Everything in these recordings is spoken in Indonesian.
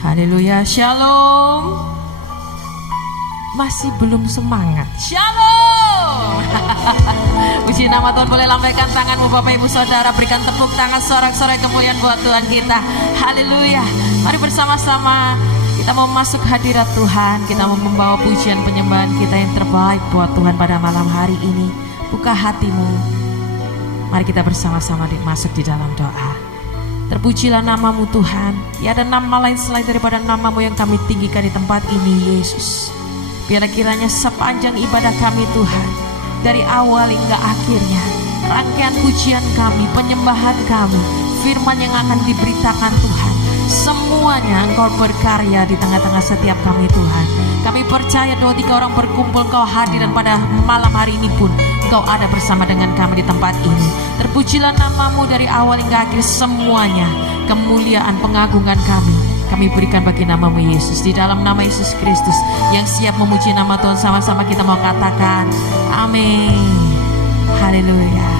Haleluya, shalom. Masih belum semangat. Shalom. Puji nama Tuhan, boleh lambaikan tanganmu Bapak Ibu Saudara, berikan tepuk tangan sorak-sorai kemuliaan buat Tuhan kita. Haleluya. Mari bersama-sama kita mau masuk hadirat Tuhan, kita mau membawa pujian penyembahan kita yang terbaik buat Tuhan pada malam hari ini. Buka hatimu. Mari kita bersama-sama masuk di dalam doa. Terpujilah namamu Tuhan. Tiada nama lain selain daripada namamu yang kami tinggikan di tempat ini, Yesus. Biarlah kiranya sepanjang ibadah kami Tuhan, dari awal hingga akhirnya, rangkaian pujian kami, penyembahan kami, firman yang akan diberitakan Tuhan, semuanya Engkau berkarya di tengah-tengah setiap kami Tuhan. Kami percaya 2-3 orang berkumpul Engkau hadir, dan pada malam hari ini pun Engkau ada bersama dengan kami di tempat ini. Terpujilah namamu dari awal hingga akhir, semuanya kemuliaan pengagungan kami berikan bagi namamu Yesus. Di dalam nama Yesus Kristus yang siap memuji nama Tuhan, sama-sama kita mau katakan amin. Haleluya.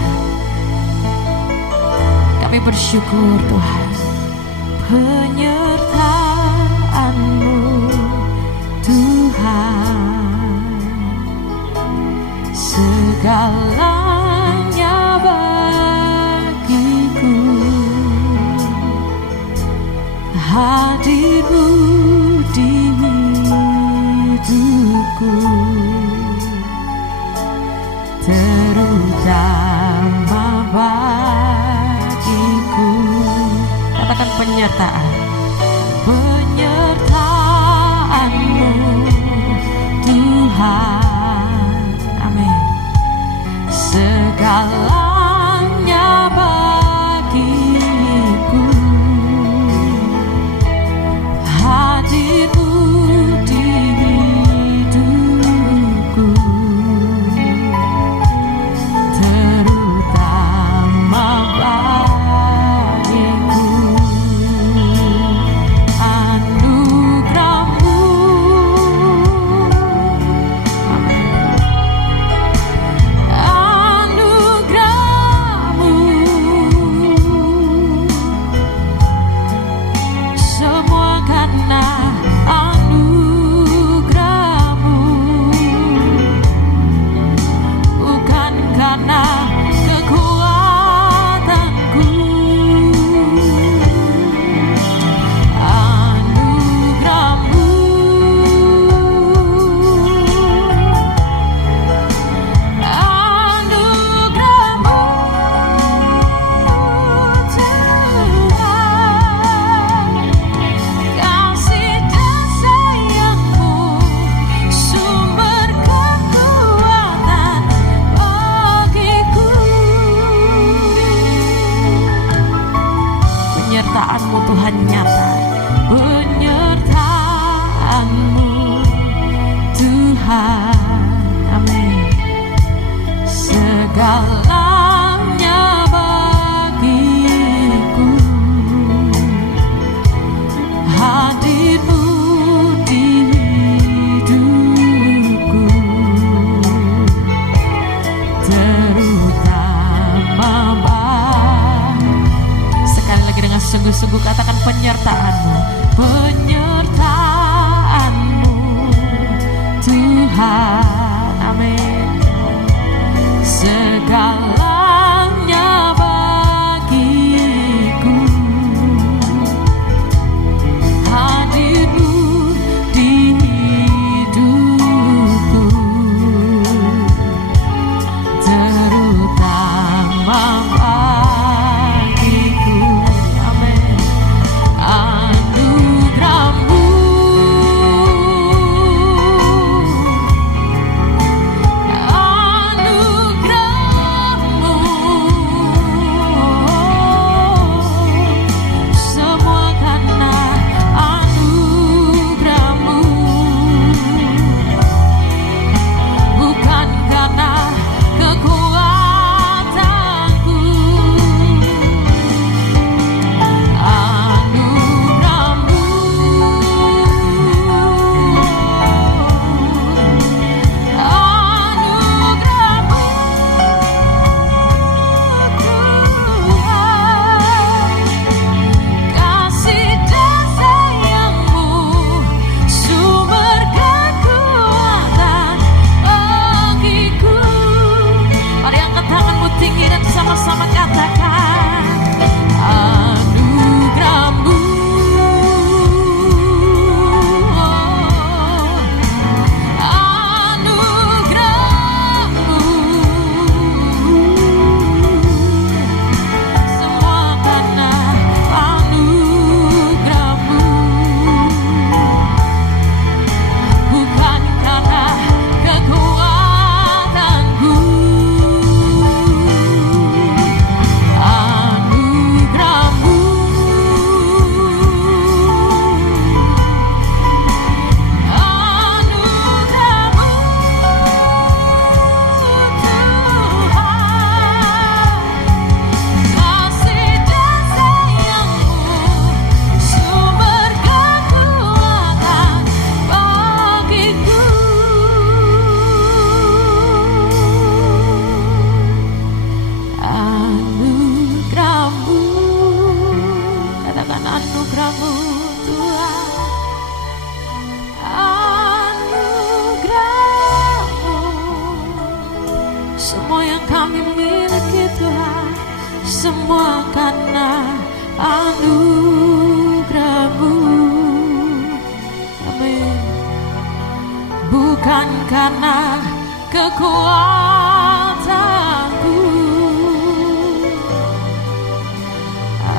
Kami bersyukur Tuhan, penyertaan-Mu Tuhan, segalanya bagiku. Hadir-Mu di hidupku, terutama bagiku. Katakan penyertaan-Mu Tuhan. Amin. Segalanya bagiku, hadir-Mu di hidupku, terutama bagiku. Anugerah-Mu, amin. Anugerah-Mu, semua karena anugerah-Mu, bukan karena kekuatanku. Anugerah-Mu, anugerah-Mu Tuhan, kasih dan sayang-Mu, sumber kekuatan bagiku. Penyertaan-Mu Tuhan nyata, penyertaan-Mu Tuhan, amin. Segalanya bagiku, hadir-Mu di hidupku, terutama sekali lagi dengan sungguh-sungguh katakan penyertaan-Mu, penyertaan-Mu Tuhan, amin. Segalanya bagiku, hadir-Mu di hidupku, terutama bagiku, amin. Anugerah-Mu, anugerah-Mu anugerah-Mu Tuhan, anugerah-Mu. Semua yang kami miliki Tuhan, semua karena anugerah-Mu. Amin. Bukan karena kekuatanku,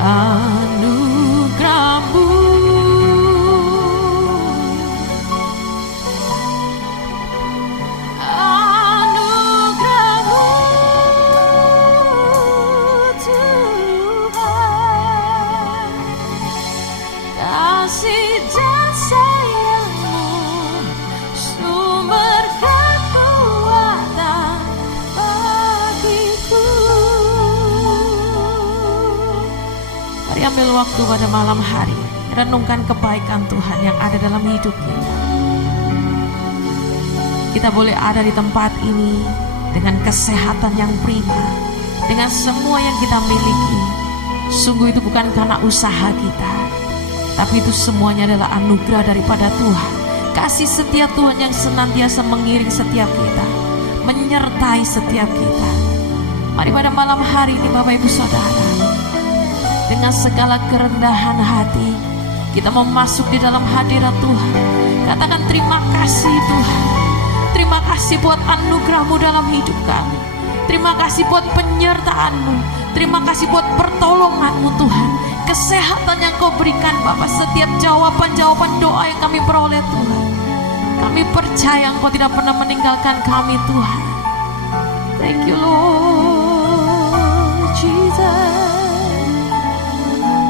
anugerah-Mu. Anugerah-Mu Tuhan, kasih dan sayang-Mu, sumber kekuatan bagiku. Mari ambil waktu pada malam hari, renungkan kebaikan Tuhan yang ada dalam hidup kita. Kita boleh ada di tempat ini dengan kesehatan yang prima, dengan semua yang kita miliki. Sungguh itu bukan karena usaha kita, tapi itu semuanya adalah anugerah daripada Tuhan. Kasih setia Tuhan yang senantiasa mengiring setiap kita, menyertai setiap kita. Mari pada malam hari ini Bapak Ibu Saudara, dengan segala kerendahan hati, kita mau masuk di dalam hadirat Tuhan. Katakan terima kasih Tuhan. Terima kasih buat anugerah-Mu dalam hidup kami. Terima kasih buat penyertaan-Mu. Terima kasih buat pertolongan-Mu Tuhan. Kesehatan yang Kau berikan Bapa. Setiap jawaban-jawaban doa yang kami peroleh Tuhan, kami percaya Engkau tidak pernah meninggalkan kami Tuhan. Thank you Lord Jesus.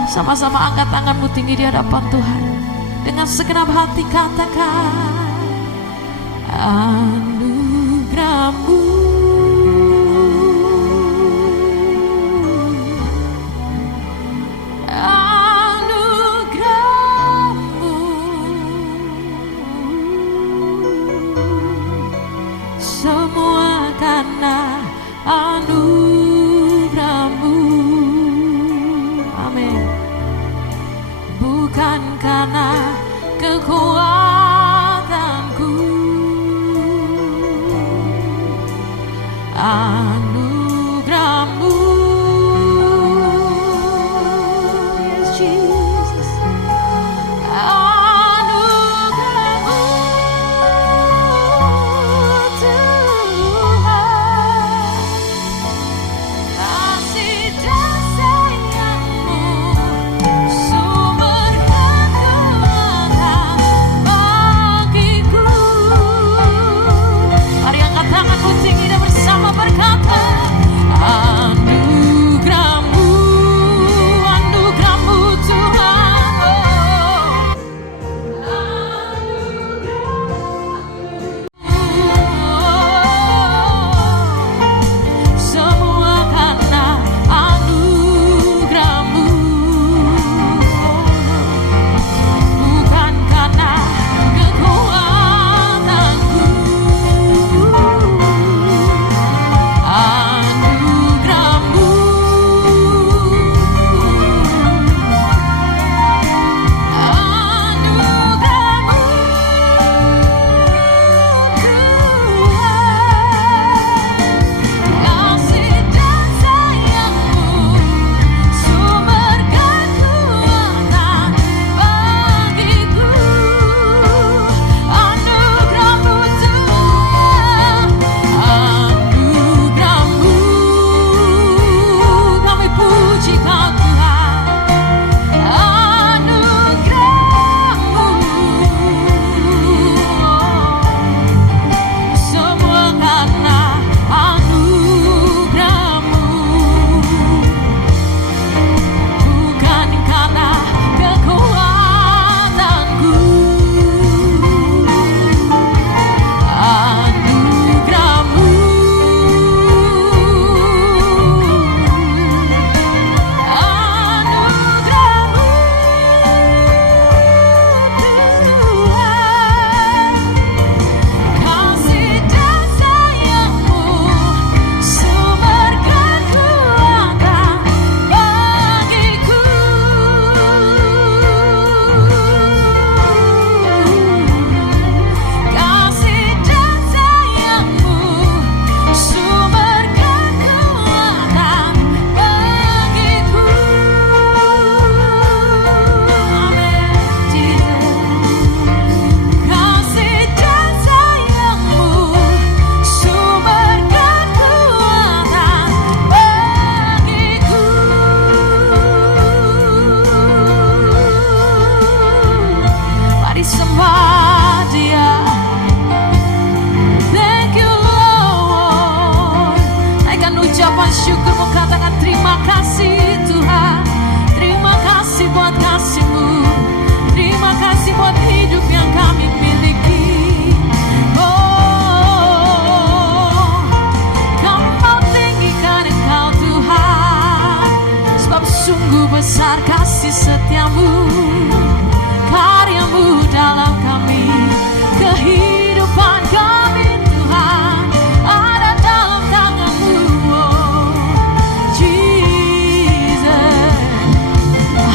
Sama-sama angkat tanganmu tinggi di hadapan Tuhan. Dengan segenap hati katakan, anugerah-Mu, anugerah-Mu, semua karena anugerah-Mu. Amin. Bukan karena kekuatanku, anugerah-Mu, yes Jesus, anugerah-Mu Tuhan, kasih dan sayang-Mu, sumber kekuatan besar kasih setiamu, karyamu dalam kami, kehidupan kami Tuhan ada dalam tanganmu, oh Jesus.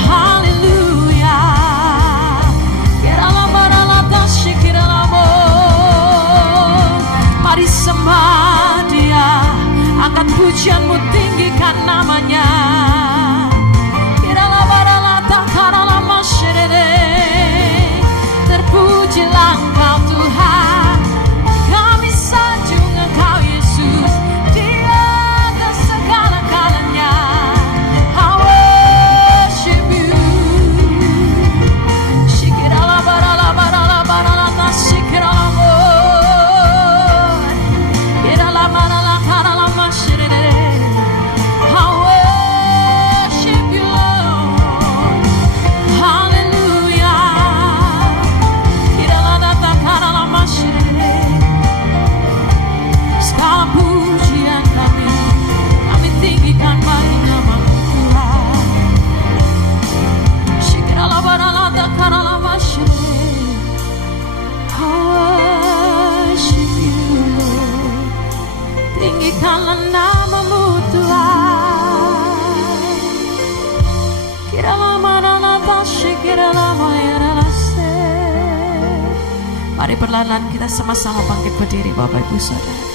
Haleluya. Mari sembah Dia, angkat pujianmu, tinggikan namanya. Terpujilah Engkau Tuhan, kami sanjung Engkau Yesus di atas segala-galanya. I worship you. Shikirala barala barala barala ta shikirala mo. Kirala barala karala mashirere. I worship you, Lord. Hallelujah. Kirala data karala mashirere. Segala pujian kami tinggikan bagi nama Tuhan. Shikirala barala ta karala mashirere. I worship you, Lord. Tinggikanlah namamu Tuhan. Kirala manala ta shikirala mayarala se. Mari perlahan kita sama-sama bangkit berdiri, Bapak Ibu Saudara.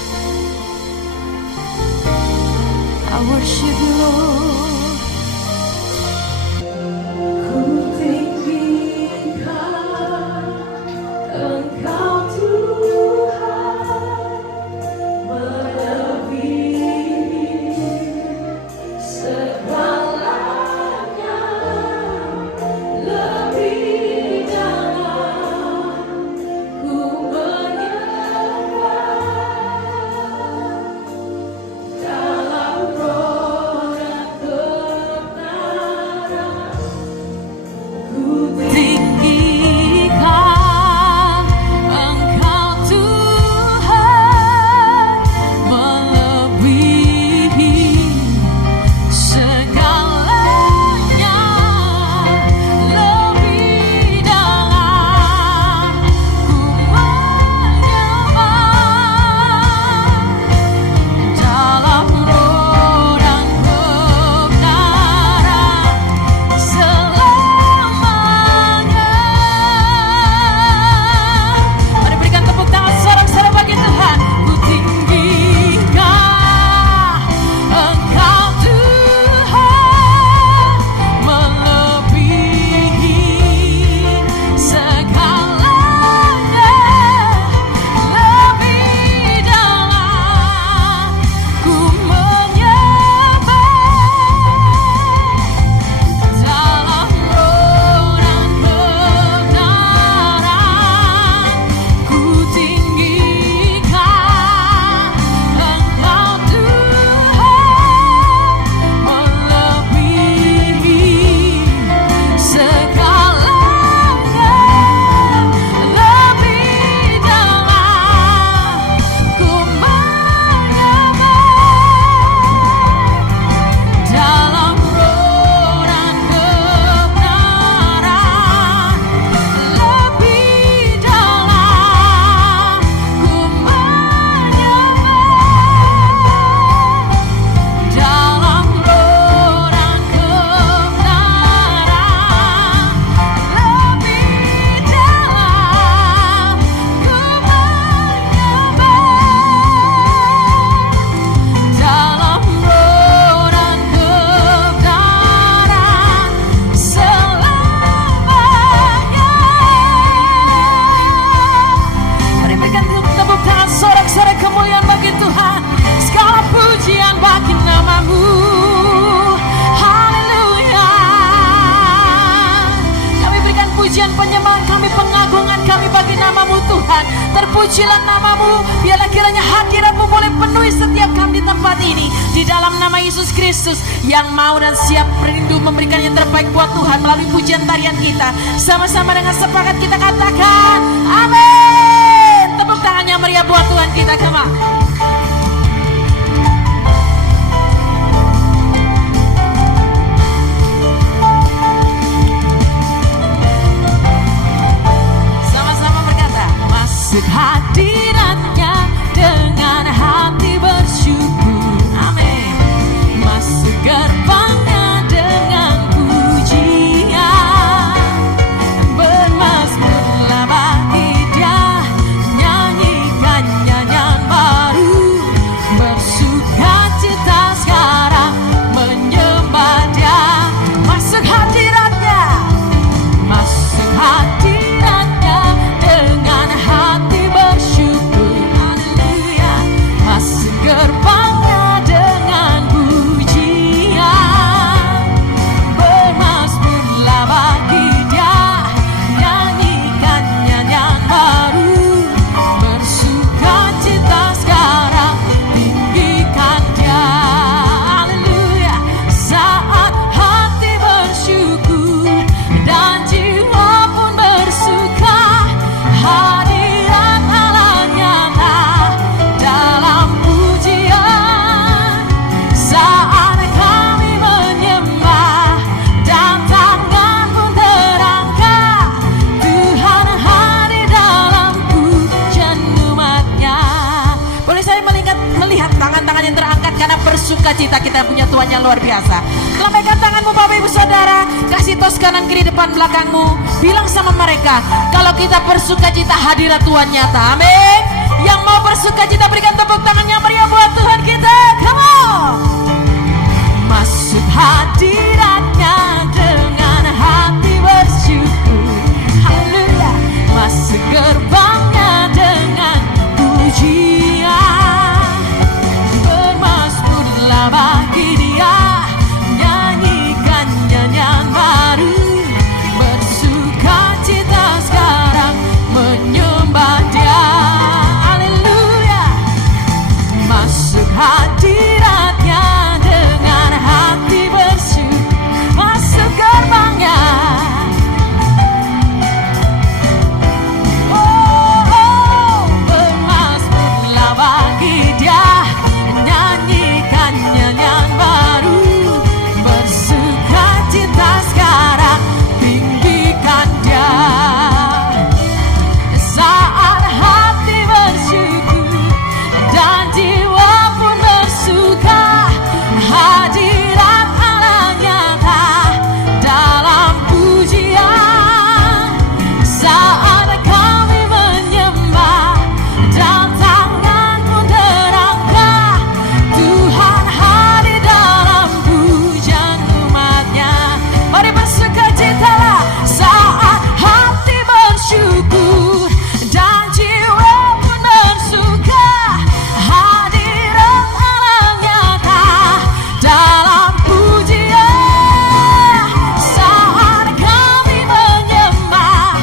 I worship you, Lord. Ku tinggikan Engkau Tuhan, melebihi segalanya, lebih dalam ku menyembah dalam roh dan kebenaran. Ku tinggikan Engkau Tuhan, melebihi segalanya, lebih dalam ku menyembah dalam roh dan kebenaran selamanya. Mari berikan tepuk tangan sorak-sorai bagi Tuhan. Ku tinggikan Engkau Tuhan, melebihi segalanya, lebih dalam ku menyembah dalam roh dan kebenaran. Ku tinggikan Engkau Tuhan, melebihi segalanya, lebih dalam ku menyembah dalam roh dan kebenaran, lebih dalam ku menyembah dalam roh dan kebenaran, lebih dalam ku menyembah dalam roh dan kebenaran selamanya. Mari berikan tepuk tangan sorak-sorai kemuliaan bagi Tuhan, segala pujian bagi namamu. Haleluya. Kami berikan pujian, penyembahan kami, pengagungan kami bagi namamu Tuhan. Terpujilah namamu, biarlah kiranya hadiratmu boleh penuhi setiap kami di tempat ini. Di dalam nama Yesus Kristus yang mau dan siap rindu memberikan yang terbaik buat Tuhan melalui pujian tarian kita. Sama-sama dengan sepakat kita katakan amin. Tepuk tangannya meriah buat Tuhan kita, kemana? bersukacita, kita punya Tuhan yang luar biasa. Lambaikan tanganmu Bapak Ibu Saudara, kasih tos kanan kiri depan belakangmu, bilang sama mereka, kalau kita bersukacita hadirat Tuhan nyata. Amin. Yang mau bersukacita berikan tepuk tangan yang meriah buat Tuhan kita. Come on. Masuk hadiratnya dengan hati bersyukur. Haleluya. Masuk gerbangnya dengan pujian. Bermasmurlah bagi Dia, nyanyikan nyanyian baru. Bersukacita sekarang menyembah Dia. Haleluya. Masuk hadiratnya dengan hati bersyukur. Masuk gerbangnya. Bermasmurlah bagi Dia, nyanyikan nyanyian baru. Bersukacita sekarang, tinggikan Dia. Saat hati bersyukur dan jiwa pun bersuka, hadirat Allah nyata dalam pujian. Saat kami menyembah dan tangan pun terangkat, Tuhan hadir dalam pujian umatnya. Mari bersukacitalah saat hati bersyukur dan jiwa pun bersuka, hadirat Allah nyata dalam pujian. Saat kami menyembah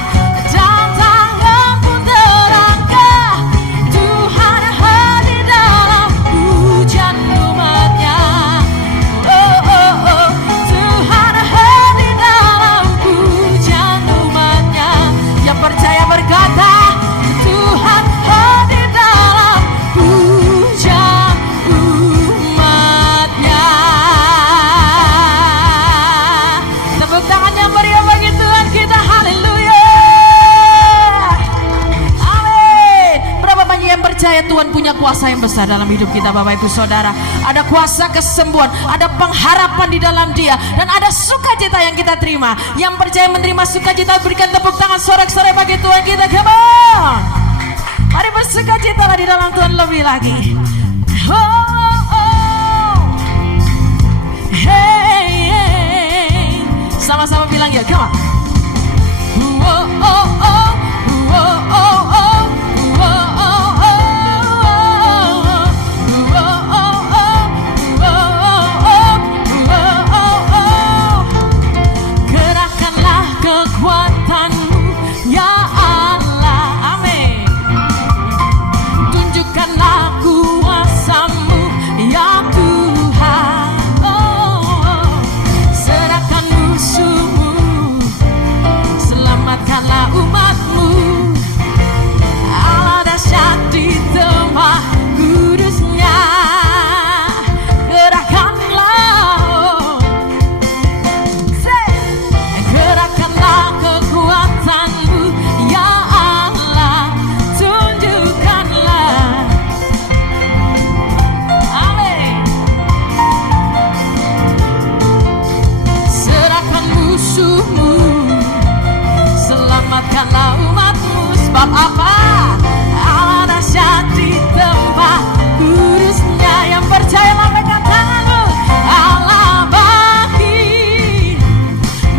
dan tangan pun terangkat, Tuhan hadir dalam pujian umatnya. Oh, oh, oh. Tuhan hadir dalam pujian umatnya. Yang percaya berkata, Tuhan hadir dalam pujian umatnya. Tepuk tangan yang meriah bagi Tuhan kita. Haleluya. Amin. Berapa banyak yang percaya Tuhan punya kuasa yang besar dalam hidup kita Bapak Ibu Saudara. Ada kuasa kesembuhan, ada pengharapan di dalam Dia, dan ada sukacita yang kita terima. Yang percaya menerima sukacita berikan tepuk tangan sorak-sorai bagi Tuhan kita. Come on. Mari bersukacitalah di dalam Tuhan lebih lagi. Oh, oh, oh. Hey, hey. Sama-sama bilang ya, come on. Oh, oh, oh. Oh, oh, oh. Oh, oh, oh. Gerakkanlah kekuatanmu ya Allah. Amin. Tunjukkanlah kuasamu ya Tuhan. Oh, serahkan musuhmu, selamatkanlah umatmu. Allah dahsyat di tempat kudusnya. Gerakkanlah, gerakkanlah kekuatanmu ya Allah. Tunjukkanlah. Amin. Serahkan musuhmu, selamatkanlah umatmu. Sebab apa? Allah dahsyat di tempat kudusnya. Yang percaya lambaikan tanganmu. Allah bangkit,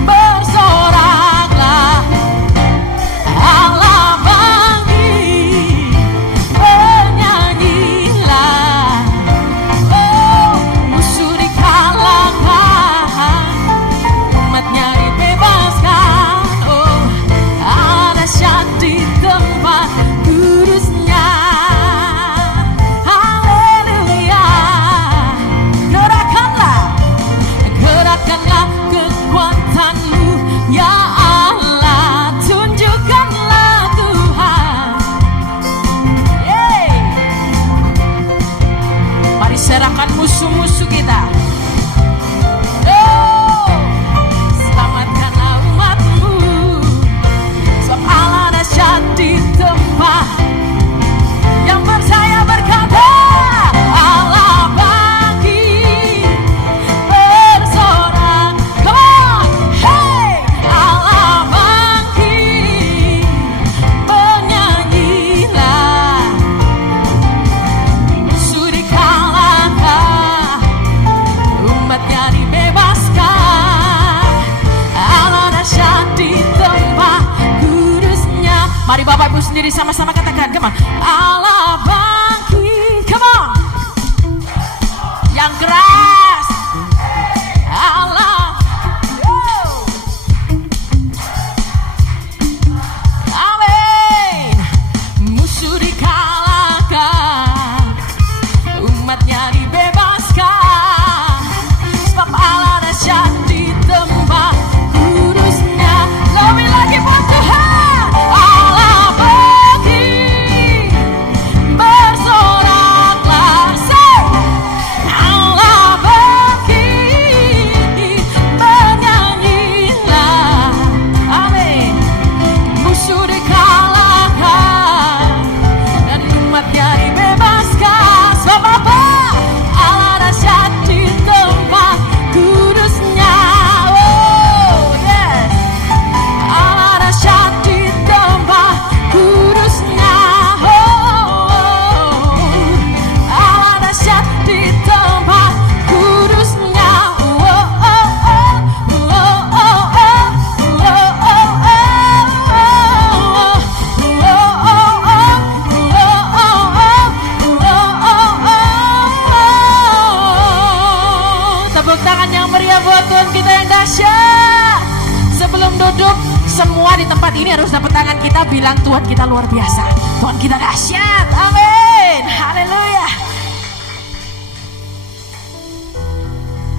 bersoraklah. Allah bangkit, bernyanyilah. Oh, musuh dikalahkan, umatnya dibebaskan. Oh, ada dahsyat di tempat Mari sama-sama katakan, come on. Allah bangkit, come on. Yang keras. Allah. Amin. Musuh dikalahkan, umatnya dibebaskan, sebab Allah dahsyat di tempat kudusnya. Lebih lagi buat Tuhan. Allah bangkit, bersoraklah. Allah bangkit, bernyanyilah. Amin. Musuh dikalahkan dan umatnya dibebaskan, sebab apa? Allah dahsyat di tempat kudusnya. Oh yes, Allah dahsyat di tempat kudusnya. Oh, Allah dahsyat di tempat kudusnya. Oh, oh, oh, oh, oh, oh, tepuk tangan yang meriah buat Tuhan kita yang dahsyat. Sebelum duduk, semua di tempat ini harus dapat tangan kita bilang Tuhan kita luar biasa, Tuhan kita dahsyat. Amin. Haleluya.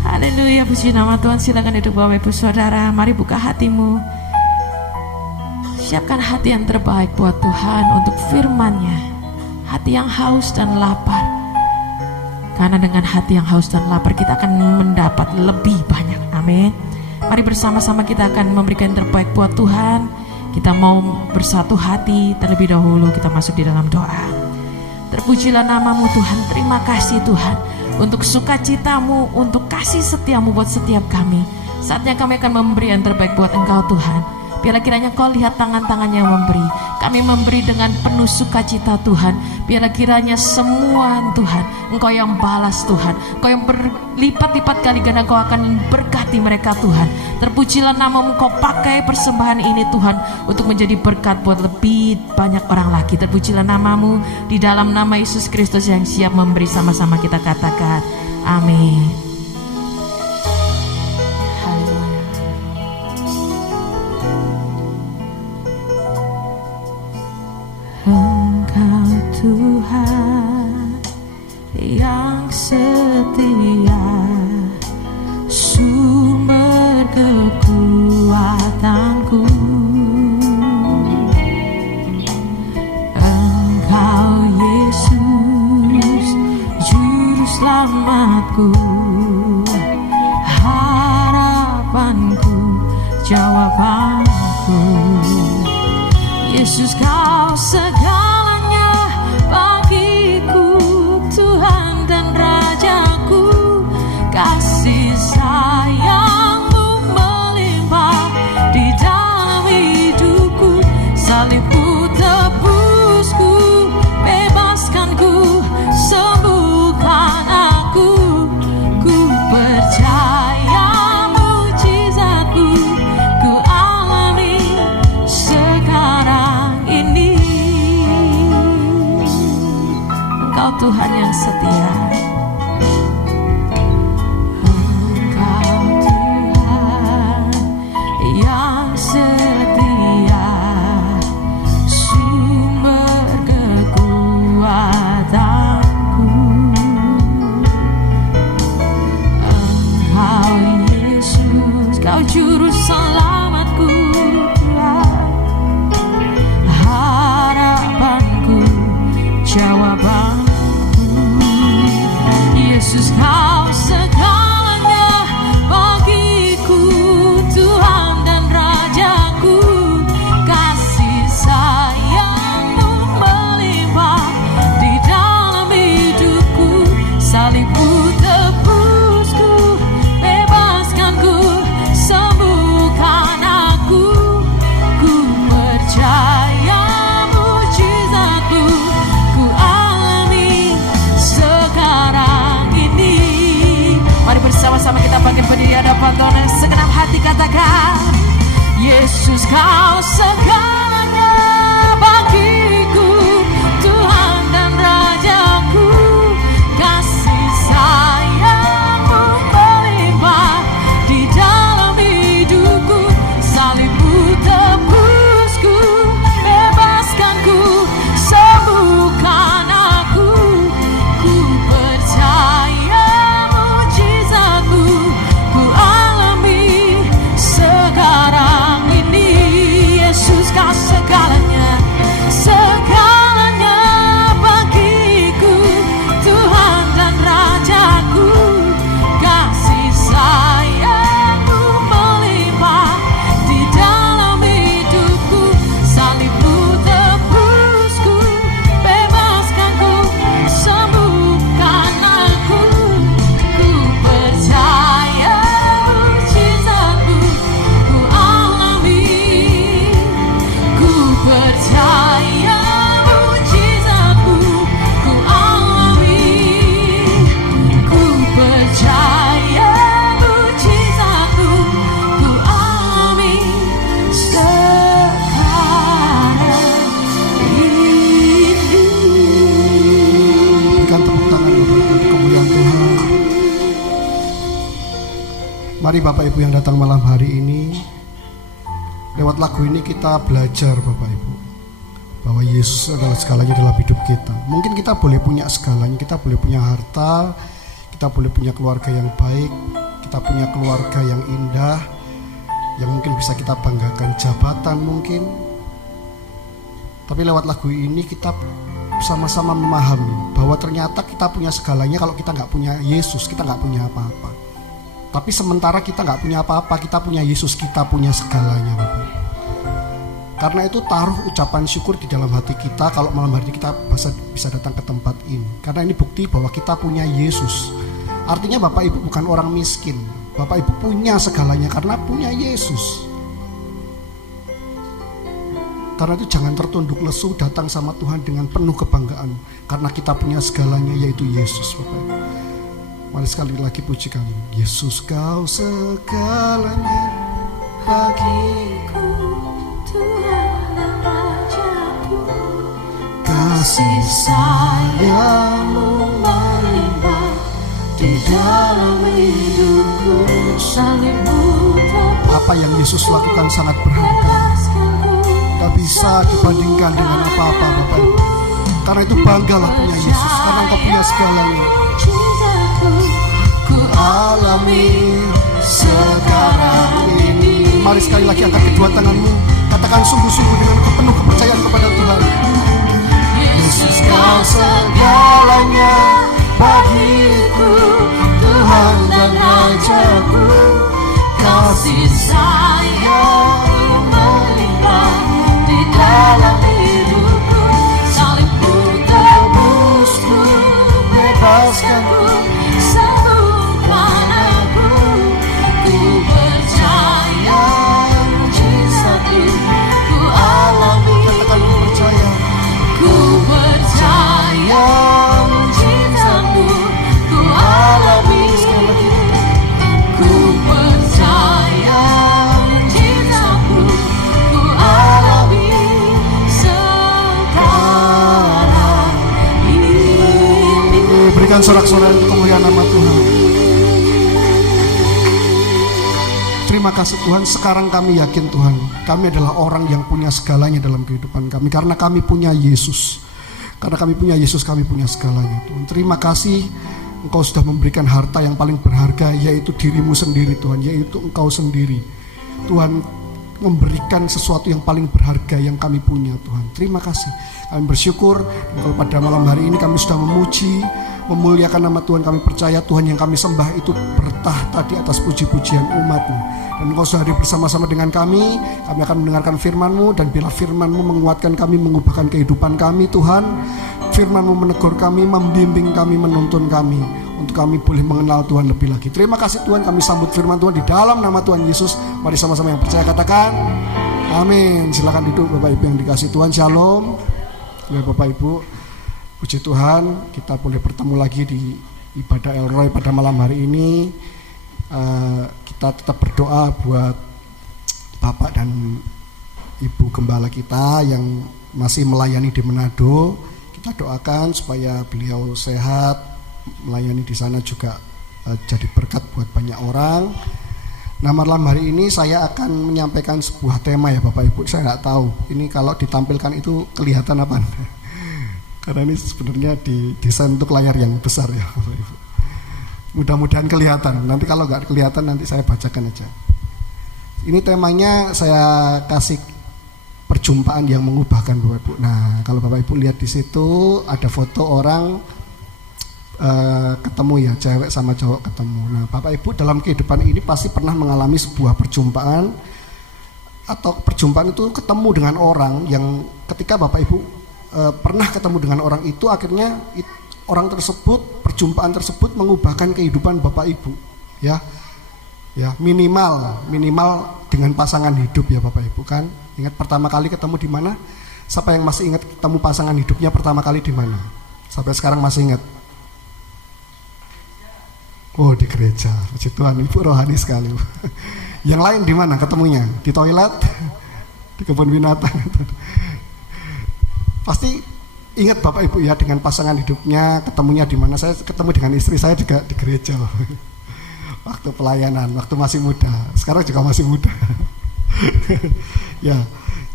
Haleluya, puji nama Tuhan. Silakan duduk Bapak Ibu Saudara. Mari buka hatimu. Siapkan hati yang terbaik buat Tuhan untuk firman-Nya. Hati yang haus dan lapar. Karena dengan hati yang haus dan lapar kita akan mendapat lebih banyak. Amin. Mari bersama-sama kita akan memberikan yang terbaik buat Tuhan. Kita mau bersatu hati. Terlebih dahulu kita masuk di dalam doa. Terpujilah namamu Tuhan. Terima kasih Tuhan untuk sukacitamu, untuk kasih setiamu buat setiap kami. Saatnya kami akan memberi yang terbaik buat Engkau Tuhan. Biarlah kiranya Kau lihat tangan-tangannya memberi. Kami memberi dengan penuh sukacita Tuhan. Biarlah kiranya semua Tuhan Engkau yang balas Tuhan, Engkau yang berlipat-lipat kali ganda, Engkau akan berkati mereka Tuhan. Terpujilah namamu, Kau pakai persembahan ini Tuhan untuk menjadi berkat buat lebih banyak orang lagi. Terpujilah namamu, di dalam nama Yesus Kristus yang siap memberi. Sama-sama kita katakan amin. Engkau Tuhan yang setia, sumber kekuatanku. Engkau Yesus, juru selamatku, harapanku, jawabanku. Yesus Kau segalanya bagiku, Tuhan dan Rajaku. Kasih sayang-Mu melimpah di dalam hidupku. Salib-Mu tebusku, bebaskanku, sembuhkan aku. Ku percaya mujizat-Mu ku alami sekarang ini. Engkau Tuhan yang setia. Engkau Tuhan yang setia, sumber kekuatanku. Engkau Yesus, Kau juru selamatku, Tuhan, harapanku, jawabanku. Yesus Kau segalanya bagiku, Tuhan dan Rajaku. Kasih sayang-Mu melimpah di dalam hidupku. Salib-Mu tebusku, bebaskanku, sembuhkan aku. Ku percaya mujizat-Mu ku alami sekarang ini. Mari bersama-sama kita bangkit berdiri hadapan Tuhan. Segenap hati katakan, Yesus Kau segalanya bagiku. bebaskan segalanya, segalanya bagiku, Tuhan dan Rajaku. Kasih sayangmu melimpah di dalam hidupku, salibmu tebusku, bebaskanku, sembuhkan aku. Ku percaya mujizatmu ku alami, ku percaya mujizatmu ku alami, ku percaya mujizatmu ku alami sekarang ini. Berikan tepuk tangan untuk kemuliaan Tuhan. Mari Bapak Ibu yang datang malam hari ini, lewat lagu ini kita belajar Bapak Ibu, bahwa Yesus adalah segalanya dalam hidup kita. Mungkin kita boleh punya segalanya, kita boleh punya harta, kita boleh punya keluarga yang baik, kita punya keluarga yang indah, yang mungkin bisa kita banggakan, jabatan mungkin. Tapi lewat lagu ini kita sama-sama memahami bahwa ternyata kita punya segalanya. Kalau kita nggak punya Yesus, kita nggak punya apa-apa. Tapi sementara kita nggak punya apa-apa, kita punya Yesus, kita punya segalanya Bapak. Karena itu taruh ucapan syukur di dalam hati kita kalau malam hari ini kita bisa datang ke tempat ini. Karena ini bukti bahwa kita punya Yesus. Artinya Bapak Ibu bukan orang miskin, Bapak Ibu punya segalanya karena punya Yesus. Karena itu jangan tertunduk lesu, datang sama Tuhan dengan penuh kebanggaan, karena kita punya segalanya, yaitu Yesus Bapak Ibu. Mari sekali lagi puji kami. Yesus, kau segalanya bagiku, Tuhan dan Rajaku. kasih sayangmu melimpah di dalam hidupku. Salibmu Apa yang Yesus lakukan sangat berharga, bebaskanku, tak bisa dibandingkan dengan apa-apa Bapak Ibu. Karena itu banggalah punya Yesus, karena engkau punya segalanya. mujizatmu ku Alami sekarang ini. Mari sekali lagi angkat kedua tanganmu, katakan sungguh-sungguh dengan penuh kepercayaan kepada Tuhan. Yesus, kau segalanya bagiku, Tuhan dan Rajaku. kasih sayangmu melimpah di dalam hidupku, salibmu tebusku, bebaskanku, sembuhkan aku. Ku percaya mujizatmu ku alami, Katakan ku percaya, ku percaya mujizatmu ku alami, ku percaya mujizatmu ku alami sekarang ini. berikan sorak-sorai untuk kemuliaan nama Tuhan. Terima kasih Tuhan, sekarang kami yakin Tuhan, kami adalah orang yang punya segalanya dalam kehidupan kami. Karena kami punya Yesus. Karena kami punya Yesus, kami punya segalanya Tuhan. Terima kasih Engkau sudah memberikan harta yang paling berharga, yaitu dirimu sendiri Tuhan, yaitu Engkau sendiri. Tuhan memberikan sesuatu yang paling berharga yang kami punya Tuhan. Terima kasih. Kami bersyukur kalau pada malam hari ini kami sudah memuji, memuliakan nama Tuhan. Kami percaya Tuhan yang kami sembah itu bertahta di atas puji-pujian umat-Mu. Dan Engkau sudah hadir bersama-sama dengan kami akan mendengarkan firman-Mu. Dan bila firman-Mu menguatkan kami, mengubahkan kehidupan kami Tuhan, firman-Mu menegur kami, membimbing kami, menuntun kami, untuk kami boleh mengenal Tuhan lebih lagi. Terima kasih Tuhan, kami sambut firman Tuhan di dalam nama Tuhan Yesus. Mari sama-sama yang percaya katakan amin. Silakan duduk Bapak Ibu yang dikasih Tuhan. Shalom ya Bapak Ibu. Puji Tuhan, kita boleh bertemu lagi di ibadah El Roy pada malam hari ini. Kita tetap berdoa buat Bapak dan Ibu Gembala kita yang masih melayani di Manado. Kita doakan supaya beliau sehat, melayani di sana juga jadi berkat buat banyak orang. Nah, malam hari ini saya akan menyampaikan sebuah tema ya Bapak Ibu. Saya nggak tahu ini kalau ditampilkan itu kelihatan apa. Karena ini sebenarnya didesain untuk layar yang besar ya Bapak Ibu. Mudah-mudahan kelihatan. Nanti kalau nggak kelihatan nanti saya bacakan aja. Ini temanya saya kasih perjumpaan yang mengubahkan Bapak Ibu. Nah, kalau Bapak Ibu lihat di situ ada foto orang ketemu ya, cewek sama cowok ketemu. Nah, Bapak Ibu dalam kehidupan ini pasti pernah mengalami sebuah perjumpaan, atau perjumpaan itu ketemu dengan orang yang ketika Bapak Ibu pernah ketemu dengan orang itu, akhirnya orang tersebut, perjumpaan tersebut mengubahkan kehidupan Bapak Ibu, ya minimal dengan pasangan hidup ya Bapak Ibu kan. Ingat pertama kali ketemu di mana? Siapa yang masih ingat ketemu pasangan hidupnya pertama kali di mana? Sampai sekarang masih ingat? Oh, di gereja. Puji Tuhan, Ibu rohani sekali. Yang lain di mana ketemunya? Di toilet? Di kebun binatang? Pasti ingat Bapak Ibu ya, dengan pasangan hidupnya ketemunya di mana? Saya ketemu dengan istri saya juga di gereja. Waktu pelayanan, waktu masih muda. Sekarang juga masih muda. Ya,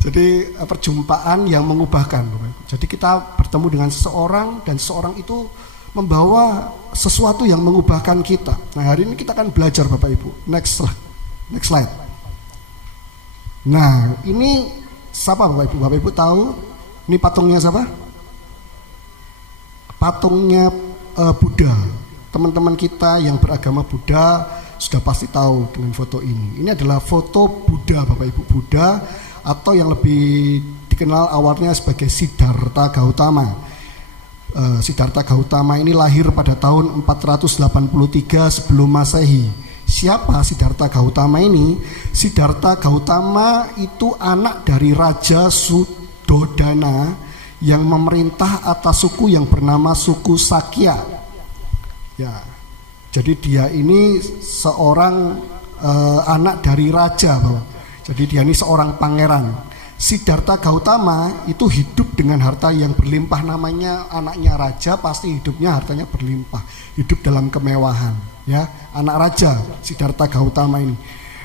jadi perjumpaan yang mengubahkan. Jadi kita bertemu dengan seseorang dan seseorang itu membawa sesuatu yang mengubahkan kita. Nah, hari ini kita akan belajar Bapak Ibu. Next slide. Nah, ini siapa Bapak Ibu? Bapak Ibu tahu ini patungnya siapa? Patungnya Buddha. Teman-teman kita yang beragama Buddha sudah pasti tahu dengan foto ini. Ini adalah foto Buddha Bapak Ibu, Buddha atau yang lebih dikenal awalnya sebagai Siddhartha Gautama. Siddhartha Gautama ini lahir pada tahun 483 sebelum Masehi. Siapa Siddhartha Gautama ini? Siddhartha Gautama itu anak dari Raja Suddhodana yang memerintah atas suku yang bernama suku Sakya. Ya, jadi dia ini seorang anak dari raja, Bapak. Jadi dia ini seorang pangeran. Siddhartha Gautama itu hidup dengan harta yang berlimpah, namanya anaknya raja, pasti hidupnya hartanya berlimpah, hidup dalam kemewahan, ya, anak raja Siddhartha Gautama ini.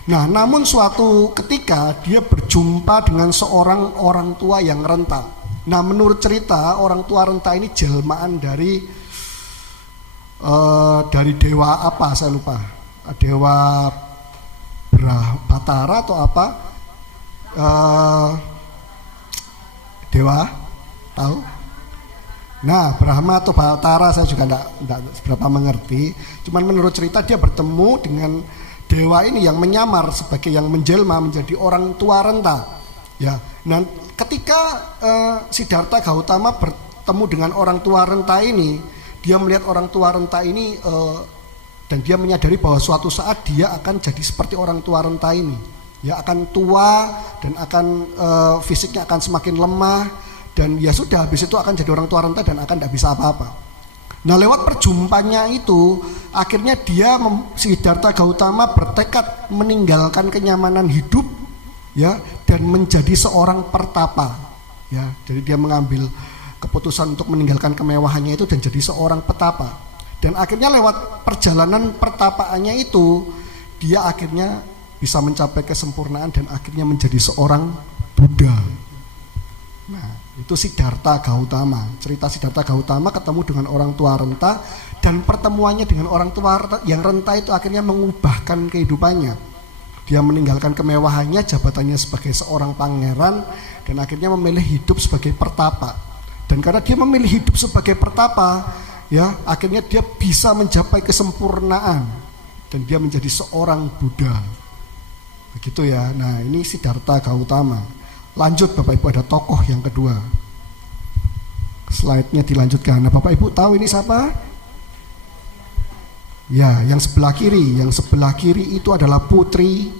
Nah, namun suatu ketika dia berjumpa dengan seorang orang tua yang renta. Nah, menurut cerita orang tua renta ini jelmaan dari dewa apa saya lupa, dewa Batara atau apa, dewa tahu? Nah, Brahma atau Batara saya juga tidak seberapa mengerti. Cuman menurut cerita dia bertemu dengan dewa ini yang menyamar sebagai yang menjelma menjadi orang tua renta. Ya, nah ketika Siddhartha Gautama bertemu dengan orang tua renta ini, dia melihat orang tua renta ini dan dia menyadari bahwa suatu saat dia akan jadi seperti orang tua renta ini. Ya, akan tua dan akan fisiknya akan semakin lemah, dan ya sudah, habis itu akan jadi orang tua renta dan akan tidak bisa apa-apa. Nah, lewat perjumpanya itu akhirnya Siddhartha Gautama bertekad meninggalkan kenyamanan hidup, ya, dan menjadi seorang pertapa. Ya, jadi dia mengambil keputusan untuk meninggalkan kemewahannya itu dan jadi seorang petapa. Dan akhirnya lewat perjalanan pertapaannya itu dia akhirnya bisa mencapai kesempurnaan dan akhirnya menjadi seorang Buddha. Nah, itu Siddhartha Gautama. Cerita Siddhartha Gautama ketemu dengan orang tua renta, dan pertemuannya dengan orang tua yang renta itu akhirnya mengubahkan kehidupannya. Dia meninggalkan kemewahannya, jabatannya sebagai seorang pangeran, dan akhirnya memilih hidup sebagai pertapa. Dan karena dia memilih hidup sebagai pertapa, ya, akhirnya dia bisa mencapai kesempurnaan dan dia menjadi seorang Buddha. Begitu ya. Nah, ini Siddhartha Gautama. Lanjut Bapak Ibu, ada tokoh yang kedua. Slide-nya dilanjutkan. Nah, Bapak Ibu tahu ini siapa? Ya, yang sebelah kiri. Yang sebelah kiri itu adalah putri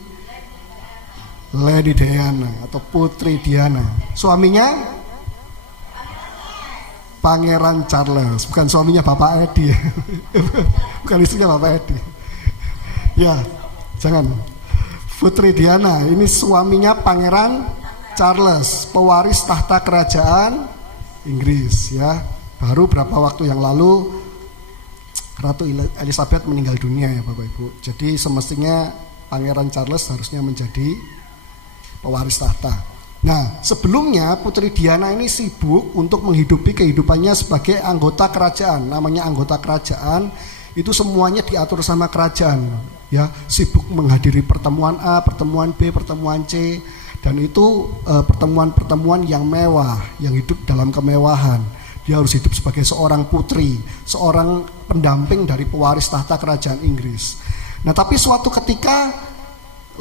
Lady Diana atau Putri Diana. Suaminya Pangeran Charles, bukan suaminya Bapak Edi. Bukan istrinya Bapak Edi. Ya, jangan. Putri Diana ini suaminya Pangeran Charles, pewaris tahta kerajaan Inggris, ya. Baru berapa waktu yang lalu Ratu Elizabeth meninggal dunia, ya Bapak Ibu. Jadi semestinya Pangeran Charles harusnya menjadi pewaris tahta. Nah, sebelumnya Putri Diana ini sibuk untuk menghidupi kehidupannya sebagai anggota kerajaan. Namanya anggota kerajaan itu semuanya diatur sama kerajaan, ya. Sibuk menghadiri pertemuan A, pertemuan B, pertemuan C, Dan itu pertemuan-pertemuan yang mewah, yang hidup dalam kemewahan. Dia harus hidup sebagai seorang putri, seorang pendamping dari pewaris tahta kerajaan Inggris. Nah, tapi suatu ketika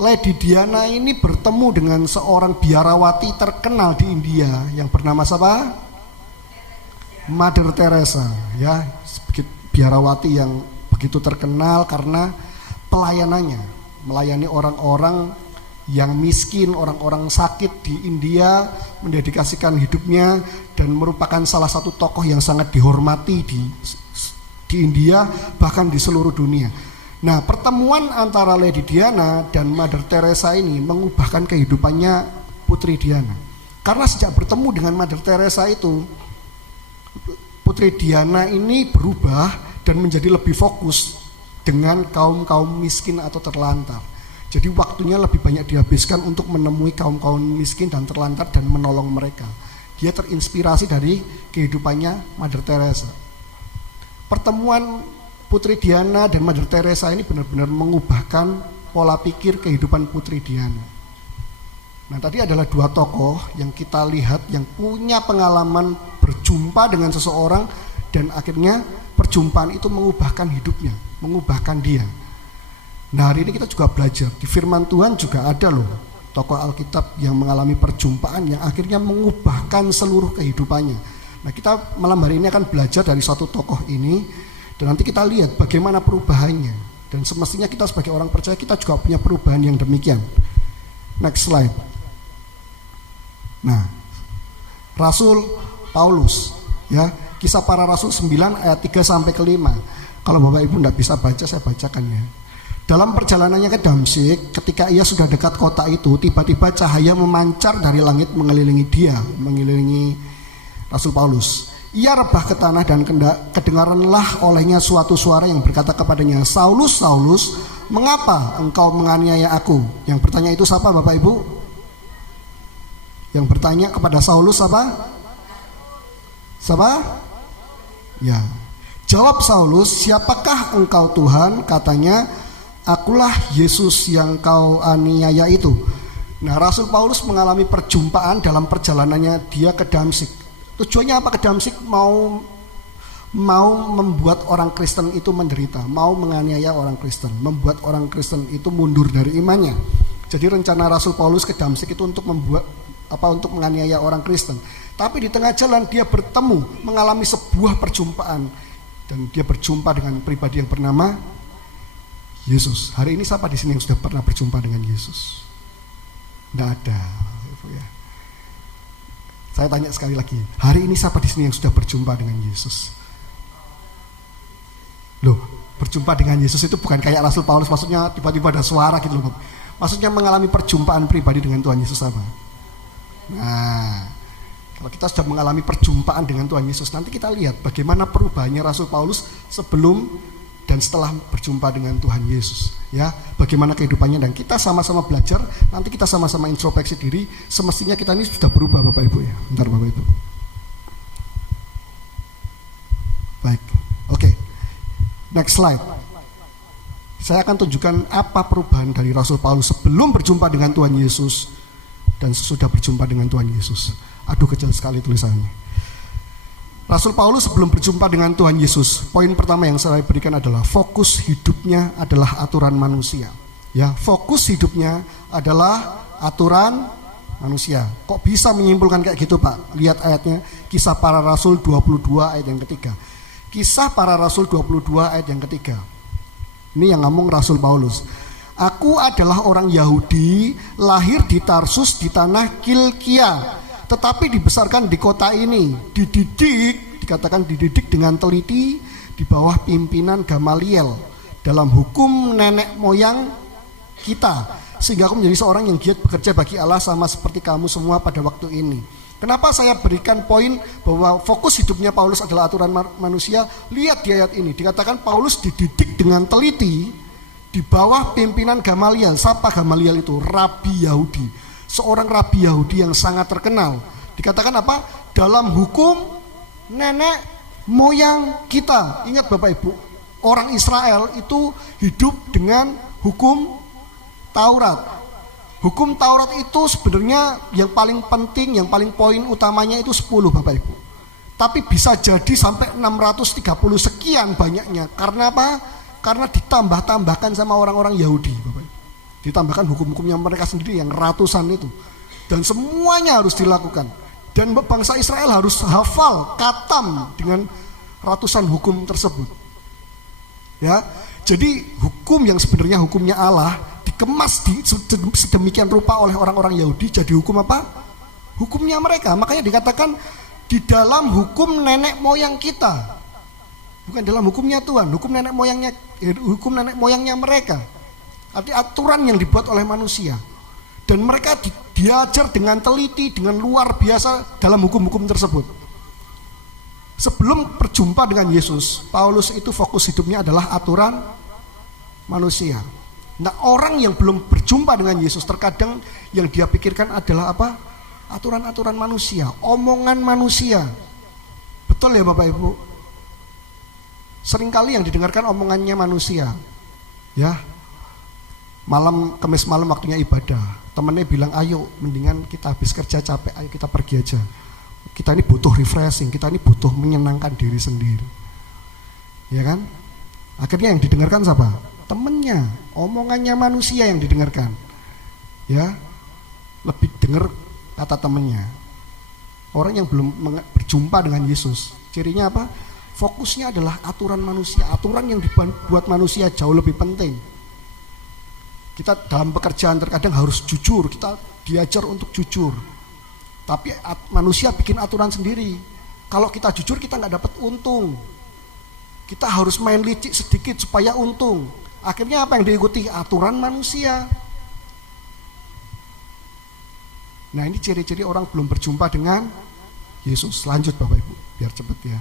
Lady Diana ini bertemu dengan seorang biarawati terkenal di India yang bernama siapa? Mother Teresa, ya, biarawati yang begitu terkenal karena pelayanannya, melayani orang-orang yang miskin, orang-orang sakit di India, mendedikasikan hidupnya dan merupakan salah satu tokoh yang sangat dihormati di India, bahkan di seluruh dunia. Nah, pertemuan antara Lady Diana dan Mother Teresa ini mengubahkan kehidupannya Putri Diana. Karena sejak bertemu dengan Mother Teresa itu, Putri Diana ini berubah dan menjadi lebih fokus dengan kaum-kaum miskin atau terlantar. Jadi waktunya lebih banyak dihabiskan untuk menemui kaum-kaum miskin dan terlantar dan menolong mereka. Dia terinspirasi dari kehidupannya Mother Teresa. Pertemuan Putri Diana dan Mother Teresa ini benar-benar mengubahkan pola pikir kehidupan Putri Diana. Nah, tadi adalah dua tokoh yang kita lihat yang punya pengalaman berjumpa dengan seseorang dan akhirnya perjumpaan itu mengubahkan hidupnya, mengubahkan dia. Nah, hari ini kita juga belajar di firman Tuhan juga ada loh tokoh Alkitab yang mengalami perjumpaan yang akhirnya mengubahkan seluruh kehidupannya. Nah, kita malam hari ini akan belajar dari suatu tokoh ini dan nanti kita lihat bagaimana perubahannya. Dan semestinya kita sebagai orang percaya kita juga punya perubahan yang demikian. Next slide. Nah, Rasul Paulus, ya, Kisah Para Rasul 9 ayat 3 sampai ke 5. Kalau Bapak Ibu tidak bisa baca, saya bacakan ya. Dalam perjalanannya ke Damsyik, ketika ia sudah dekat kota itu, tiba-tiba cahaya memancar dari langit mengelilingi dia, mengelilingi Rasul Paulus. Ia rebah ke tanah dan kedengaranlah olehnya suatu suara yang berkata kepadanya, Saulus, Saulus, mengapa engkau menganiaya aku? Yang bertanya itu siapa Bapak Ibu? Yang bertanya kepada Saulus siapa? Siapa? Ya. Jawab Saulus, siapakah engkau Tuhan? Katanya, akulah Yesus yang kau aniaya itu. Nah, Rasul Paulus mengalami perjumpaan dalam perjalanannya dia ke Damsyik. Tujuannya apa ke Damsyik? Mau membuat orang Kristen itu menderita, mau menganiaya orang Kristen, membuat orang Kristen itu mundur dari imannya. Jadi rencana Rasul Paulus ke Damsyik itu untuk untuk menganiaya orang Kristen. Tapi di tengah jalan dia bertemu, mengalami sebuah perjumpaan dan dia berjumpa dengan pribadi yang bernama Yesus. Hari ini siapa di sini yang sudah pernah berjumpa dengan Yesus? Tidak ada. Ya. Saya tanya sekali lagi, hari ini siapa di sini yang sudah berjumpa dengan Yesus? Loh, berjumpa dengan Yesus itu bukan kayak Rasul Paulus, maksudnya tiba-tiba ada suara gitu loh. Maksudnya mengalami perjumpaan pribadi dengan Tuhan Yesus apa? Nah, kalau kita sudah mengalami perjumpaan dengan Tuhan Yesus, nanti kita lihat bagaimana perubahannya Rasul Paulus sebelum dan setelah berjumpa dengan Tuhan Yesus, ya, bagaimana kehidupannya, dan kita sama-sama belajar. Nanti kita sama-sama introspeksi diri. Semestinya kita ini sudah berubah Bapak Ibu ya. Bentar Bapak Ibu. Baik, oke. Next slide. Saya akan tunjukkan apa perubahan dari Rasul Paulus sebelum berjumpa dengan Tuhan Yesus dan sesudah berjumpa dengan Tuhan Yesus. Aduh, kecil sekali tulisannya. Rasul Paulus sebelum berjumpa dengan Tuhan Yesus, poin pertama yang saya berikan adalah fokus hidupnya adalah aturan manusia. Ya, fokus hidupnya adalah aturan manusia. Kok bisa menyimpulkan kayak gitu, Pak? Lihat ayatnya, Kisah Para Rasul 22 ayat yang ketiga. Kisah Para Rasul 22 ayat yang ketiga. Ini yang ngomong Rasul Paulus. Aku adalah orang Yahudi, lahir di Tarsus di tanah Kilkia, tetapi dibesarkan di kota ini, dikatakan dididik dengan teliti di bawah pimpinan Gamaliel dalam hukum nenek moyang kita, sehingga aku menjadi seorang yang giat bekerja bagi Allah sama seperti kamu semua pada waktu ini. Kenapa saya berikan poin bahwa fokus hidupnya Paulus adalah aturan manusia? Lihat di ayat ini, dikatakan Paulus dididik dengan teliti di bawah pimpinan Gamaliel. Siapa Gamaliel itu? Rabi Yahudi. Seorang rabi Yahudi yang sangat terkenal. Dikatakan apa? Dalam hukum nenek moyang kita. Ingat Bapak Ibu, orang Israel itu hidup dengan hukum Taurat. Hukum Taurat itu sebenarnya yang paling penting, yang paling poin utamanya itu 10 Bapak Ibu. Tapi bisa jadi sampai 630 sekian banyaknya. Karena apa? Karena ditambah-tambahkan sama orang-orang Yahudi Bapak Ibu. Ditambahkan hukum-hukumnya mereka sendiri yang ratusan itu. Dan semuanya harus dilakukan. Dan bangsa Israel harus hafal, katam dengan ratusan hukum tersebut. Ya, jadi hukum yang sebenarnya hukumnya Allah dikemas sedemikian rupa oleh orang-orang Yahudi jadi hukum apa? Hukumnya mereka. Makanya dikatakan di dalam hukum nenek moyang kita, bukan dalam hukumnya Tuhan. Hukum nenek moyangnya mereka. Arti aturan yang dibuat oleh manusia. Dan mereka diajar dengan teliti, dengan luar biasa dalam hukum-hukum tersebut. Sebelum berjumpa dengan Yesus, Paulus itu fokus hidupnya adalah aturan manusia. Nah, orang yang belum berjumpa dengan Yesus terkadang yang dia pikirkan adalah apa? Aturan-aturan manusia, omongan manusia. Betul ya Bapak Ibu? Seringkali yang didengarkan omongannya manusia. Ya. Kamis malam waktunya ibadah. Temennya bilang, "Ayo, mendingan kita habis kerja capek, ayo kita pergi aja. Kita ini butuh refreshing, kita ini butuh menyenangkan diri sendiri." Ya kan? Akhirnya yang didengarkan siapa? Temennya, omongannya manusia yang didengarkan. Ya, lebih dengar kata temennya. Orang yang belum berjumpa dengan Yesus, cirinya apa? Fokusnya adalah aturan manusia. Aturan yang dibuat manusia jauh lebih penting. Kita dalam pekerjaan terkadang harus jujur, kita diajar untuk jujur. Tapi manusia bikin aturan sendiri. Kalau kita jujur kita nggak dapat untung. Kita harus main licik sedikit supaya untung. Akhirnya apa yang diikuti? Aturan manusia. Nah, ini ciri-ciri orang belum berjumpa dengan Yesus. Lanjut Bapak Ibu, biar cepat ya.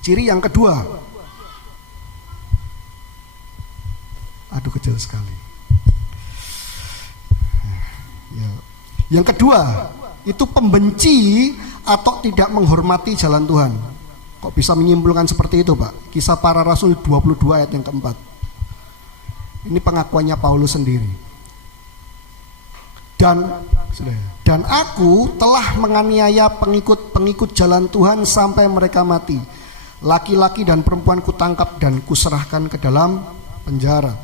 Ciri yang kedua. Aduh, kecil sekali. Ya. Yang kedua, itu pembenci atau tidak menghormati jalan Tuhan. Kok bisa menyimpulkan seperti itu Pak? Kisah Para Rasul 22 ayat yang keempat. Ini pengakuannya Paulus sendiri. Dan aku telah menganiaya pengikut jalan Tuhan sampai mereka mati. Laki-laki dan perempuan kutangkap dan kuserahkan ke dalam penjara.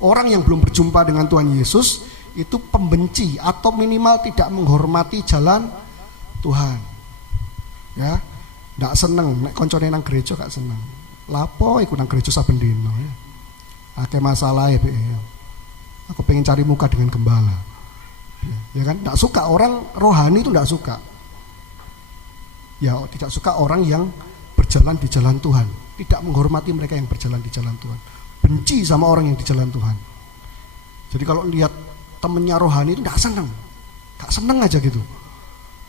Orang yang belum berjumpa dengan Tuhan Yesus itu pembenci atau minimal tidak menghormati jalan Tuhan. Ya, nggak seneng nek koncone nang gereja gak seneng. Lapo iku nang gereja saben dino ya. Akeh masalah ya, aku pengen cari muka dengan gembala. Ya kan, nggak suka orang rohani itu nggak suka. Ya, tidak suka orang yang berjalan di jalan Tuhan, tidak menghormati mereka yang berjalan di jalan Tuhan. Benci sama orang yang di jalan Tuhan. Jadi kalau lihat temennya rohani itu nggak seneng aja gitu.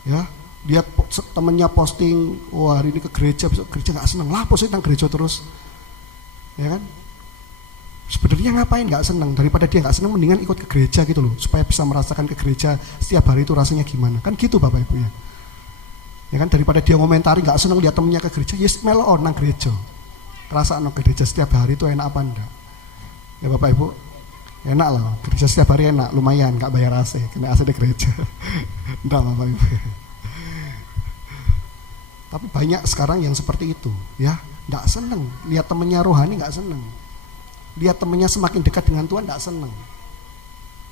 Ya, lihat temennya posting, wah hari ini ke gereja, besok gereja nggak seneng. Lah, posting tentang gereja terus, ya kan? Sebenarnya ngapain nggak seneng? Daripada dia nggak seneng, mendingan ikut ke gereja gitu loh, supaya bisa merasakan ke gereja setiap hari itu rasanya gimana. Kan gitu Bapak Ibu ya. Ya kan, daripada dia ngomentari nggak seneng lihat temennya ke gereja, yes melo nang gereja. Perasaan ke gereja setiap hari itu enak apa enggak? Ya Bapak Ibu, enak lah, gereja setiap hari enak, lumayan, nggak bayar AC, kena AC di gereja. Enggak Bapak Ibu. Tapi banyak sekarang yang seperti itu, ya, nggak seneng lihat temennya rohani, nggak seneng. Lihat temennya semakin dekat dengan Tuhan tidak senang.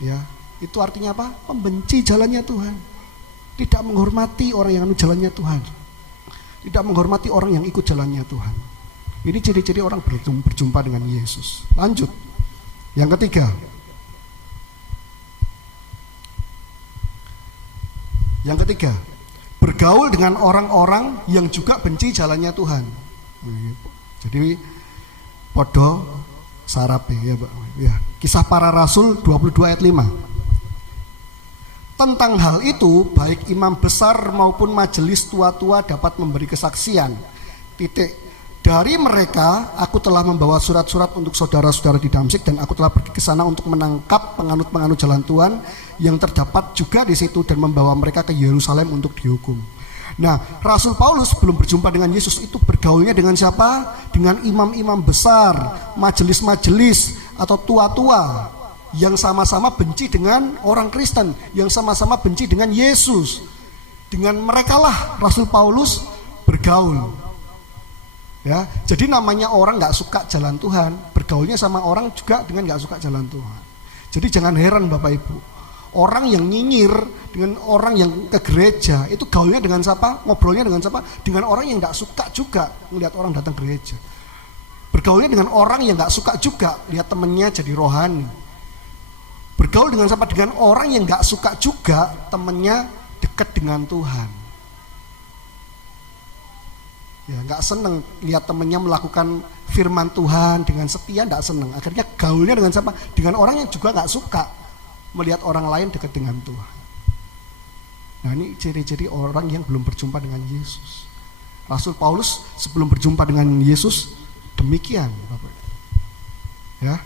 Ya, itu artinya apa? Pembenci jalannya Tuhan. Tidak menghormati orang yang jalannya Tuhan. Tidak menghormati orang yang ikut jalannya Tuhan. Ini ciri-ciri orang berjumpa dengan Yesus. Lanjut. Yang ketiga. Bergaul dengan orang-orang yang juga benci jalannya Tuhan. Jadi podo sarape ya Pak. Ya. Kisah Para Rasul 22 ayat 5. Tentang hal itu baik imam besar maupun majelis tua-tua dapat memberi kesaksian. Dari mereka aku telah membawa surat-surat untuk saudara-saudara di Damsyik dan aku telah pergi ke sana untuk menangkap penganut-penganut jalan Tuhan yang terdapat juga di situ dan membawa mereka ke Yerusalem untuk dihukum. Nah, Rasul Paulus belum berjumpa dengan Yesus itu bergaulnya dengan siapa? Dengan imam-imam besar, majelis-majelis atau tua-tua. Yang sama-sama benci dengan orang Kristen, yang sama-sama benci dengan Yesus. Dengan merekalah Rasul Paulus bergaul. Ya, jadi namanya orang nggak suka jalan Tuhan, bergaulnya sama orang juga dengan nggak suka jalan Tuhan. Jadi jangan heran Bapak Ibu, orang yang nyinyir dengan orang yang ke gereja itu gaulnya dengan siapa? Ngobrolnya dengan siapa? Dengan orang yang nggak suka juga melihat orang datang gereja. Bergaulnya dengan orang yang nggak suka juga lihat temennya jadi rohani. Bergaul dengan siapa? Dengan orang yang nggak suka juga temennya dekat dengan Tuhan. Ya, nggak seneng lihat temennya melakukan firman Tuhan dengan setia, nggak seneng. Akhirnya gaulnya dengan siapa? Dengan orang yang juga nggak suka melihat orang lain dekat dengan Tuhan. Nah, ini ciri-ciri orang yang belum berjumpa dengan Yesus. Rasul Paulus sebelum berjumpa dengan Yesus demikian, Bapak. Ya.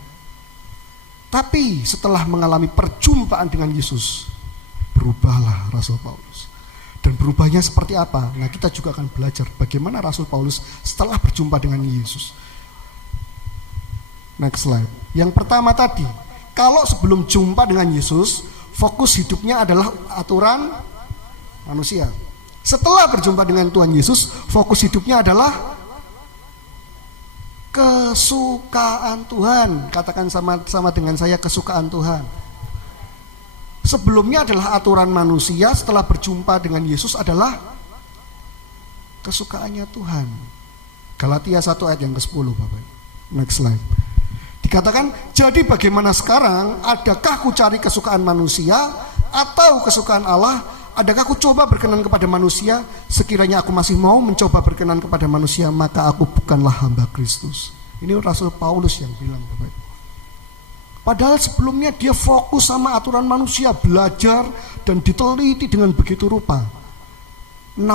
Tapi setelah mengalami perjumpaan dengan Yesus, berubahlah Rasul Paulus. Dan berubahnya seperti apa? Nah, kita juga akan belajar bagaimana Rasul Paulus setelah berjumpa dengan Yesus. Next slide. Yang pertama tadi, kalau sebelum jumpa dengan Yesus, fokus hidupnya adalah aturan manusia. Setelah berjumpa dengan Tuhan Yesus, fokus hidupnya adalah kesukaan Tuhan. Katakan sama dengan saya, kesukaan Tuhan. Sebelumnya adalah aturan manusia, setelah berjumpa dengan Yesus adalah kesukaannya Tuhan. Galatia 1 ayat yang ke-10, Bapak. Next slide. Dikatakan, jadi bagaimana sekarang? Adakah ku cari kesukaan manusia atau kesukaan Allah? Adakah aku coba berkenan kepada manusia? Sekiranya aku masih mau mencoba berkenan kepada manusia, maka aku bukanlah hamba Kristus. Ini Rasul Paulus yang bilang, Bapak. Padahal sebelumnya dia fokus sama aturan manusia, belajar dan diteliti dengan begitu rupa. 600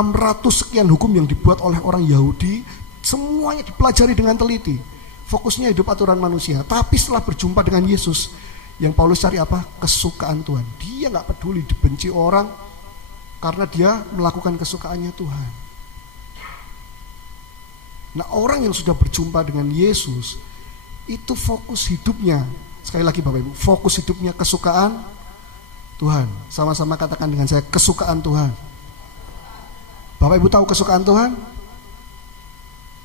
sekian hukum yang dibuat oleh orang Yahudi, semuanya dipelajari dengan teliti. Fokusnya hidup aturan manusia. Tapi setelah berjumpa dengan Yesus, yang Paulus cari apa? Kesukaan Tuhan. Dia gak peduli dibenci orang, karena dia melakukan kesukaannya Tuhan. Nah, orang yang sudah berjumpa dengan Yesus, itu fokus hidupnya, sekali lagi Bapak Ibu, fokus hidupnya kesukaan Tuhan. Sama-sama katakan dengan saya, kesukaan Tuhan. Bapak Ibu tahu kesukaan Tuhan?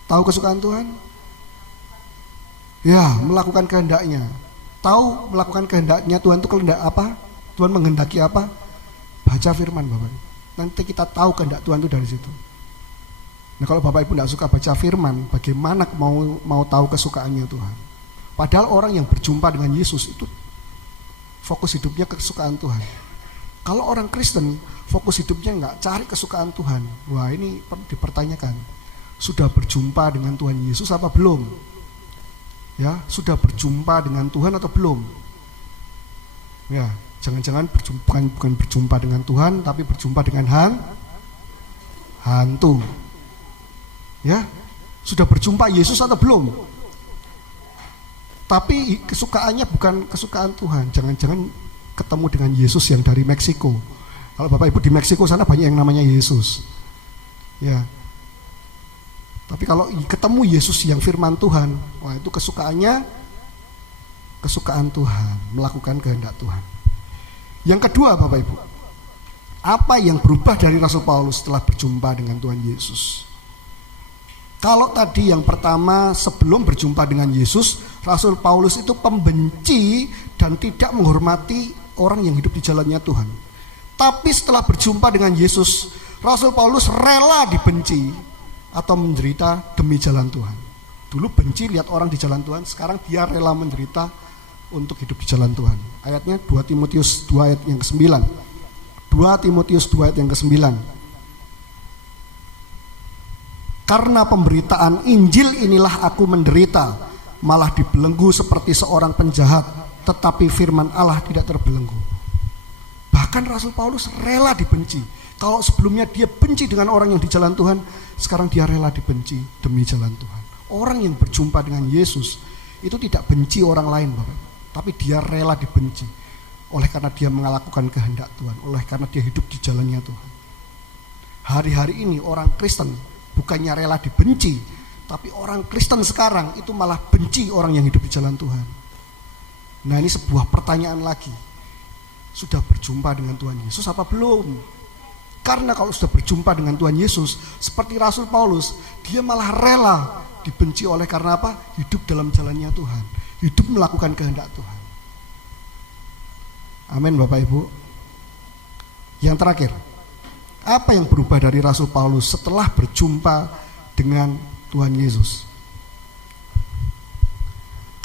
Tahu kesukaan Tuhan? Ya, melakukan kehendaknya. Tahu melakukan kehendaknya Tuhan itu kehendak apa? Tuhan menghendaki apa? Baca firman, Bapak Ibu. Nanti kita tahu kehendak Tuhan itu dari situ. Nah, kalau Bapak Ibu tidak suka baca firman, bagaimana mau tahu kesukaannya Tuhan? Padahal orang yang berjumpa dengan Yesus itu fokus hidupnya kesukaan Tuhan. Kalau orang Kristen fokus hidupnya nggak cari kesukaan Tuhan, wah ini perlu dipertanyakan. Sudah berjumpa dengan Tuhan Yesus apa belum? Ya, sudah berjumpa dengan Tuhan atau belum? Ya, jangan-jangan bukan berjumpa dengan Tuhan, tapi berjumpa dengan hantu. Ya, sudah berjumpa Yesus atau belum? Tapi kesukaannya bukan kesukaan Tuhan. Jangan-jangan ketemu dengan Yesus yang dari Meksiko. Kalau Bapak Ibu di Meksiko sana banyak yang namanya Yesus. Ya. Tapi kalau ketemu Yesus yang firman Tuhan, wah itu kesukaannya kesukaan Tuhan, melakukan kehendak Tuhan. Yang kedua, Bapak Ibu, apa yang berubah dari Rasul Paulus setelah berjumpa dengan Tuhan Yesus? Kalau tadi yang pertama, sebelum berjumpa dengan Yesus, Rasul Paulus itu pembenci dan tidak menghormati orang yang hidup di jalannya Tuhan. Tapi setelah berjumpa dengan Yesus, Rasul Paulus rela dibenci atau menderita demi jalan Tuhan. Dulu benci lihat orang di jalan Tuhan, sekarang dia rela menderita untuk hidup di jalan Tuhan. Ayatnya 2 Timotius 2 ayat yang ke-9. 2 Timotius 2 ayat yang ke-9. Karena pemberitaan Injil inilah aku menderita, malah dibelenggu seperti seorang penjahat, tetapi firman Allah tidak terbelenggu. Bahkan Rasul Paulus rela dibenci. Kalau sebelumnya dia benci dengan orang yang di jalan Tuhan, sekarang dia rela dibenci demi jalan Tuhan. Orang yang berjumpa dengan Yesus itu tidak benci orang lain, Bapak, tapi dia rela dibenci oleh karena dia melakukan kehendak Tuhan, oleh karena dia hidup di jalannya Tuhan. Hari-hari ini orang Kristen bukannya rela dibenci, tapi orang Kristen sekarang itu malah benci orang yang hidup di jalan Tuhan. Nah, ini sebuah pertanyaan lagi. Sudah berjumpa dengan Tuhan Yesus apa belum? Karena kalau sudah berjumpa dengan Tuhan Yesus, seperti Rasul Paulus, dia malah rela dibenci oleh karena apa? Hidup dalam jalannya Tuhan, hidup melakukan kehendak Tuhan. Amin Bapak Ibu. Yang terakhir, apa yang berubah dari Rasul Paulus setelah berjumpa dengan Tuhan Yesus?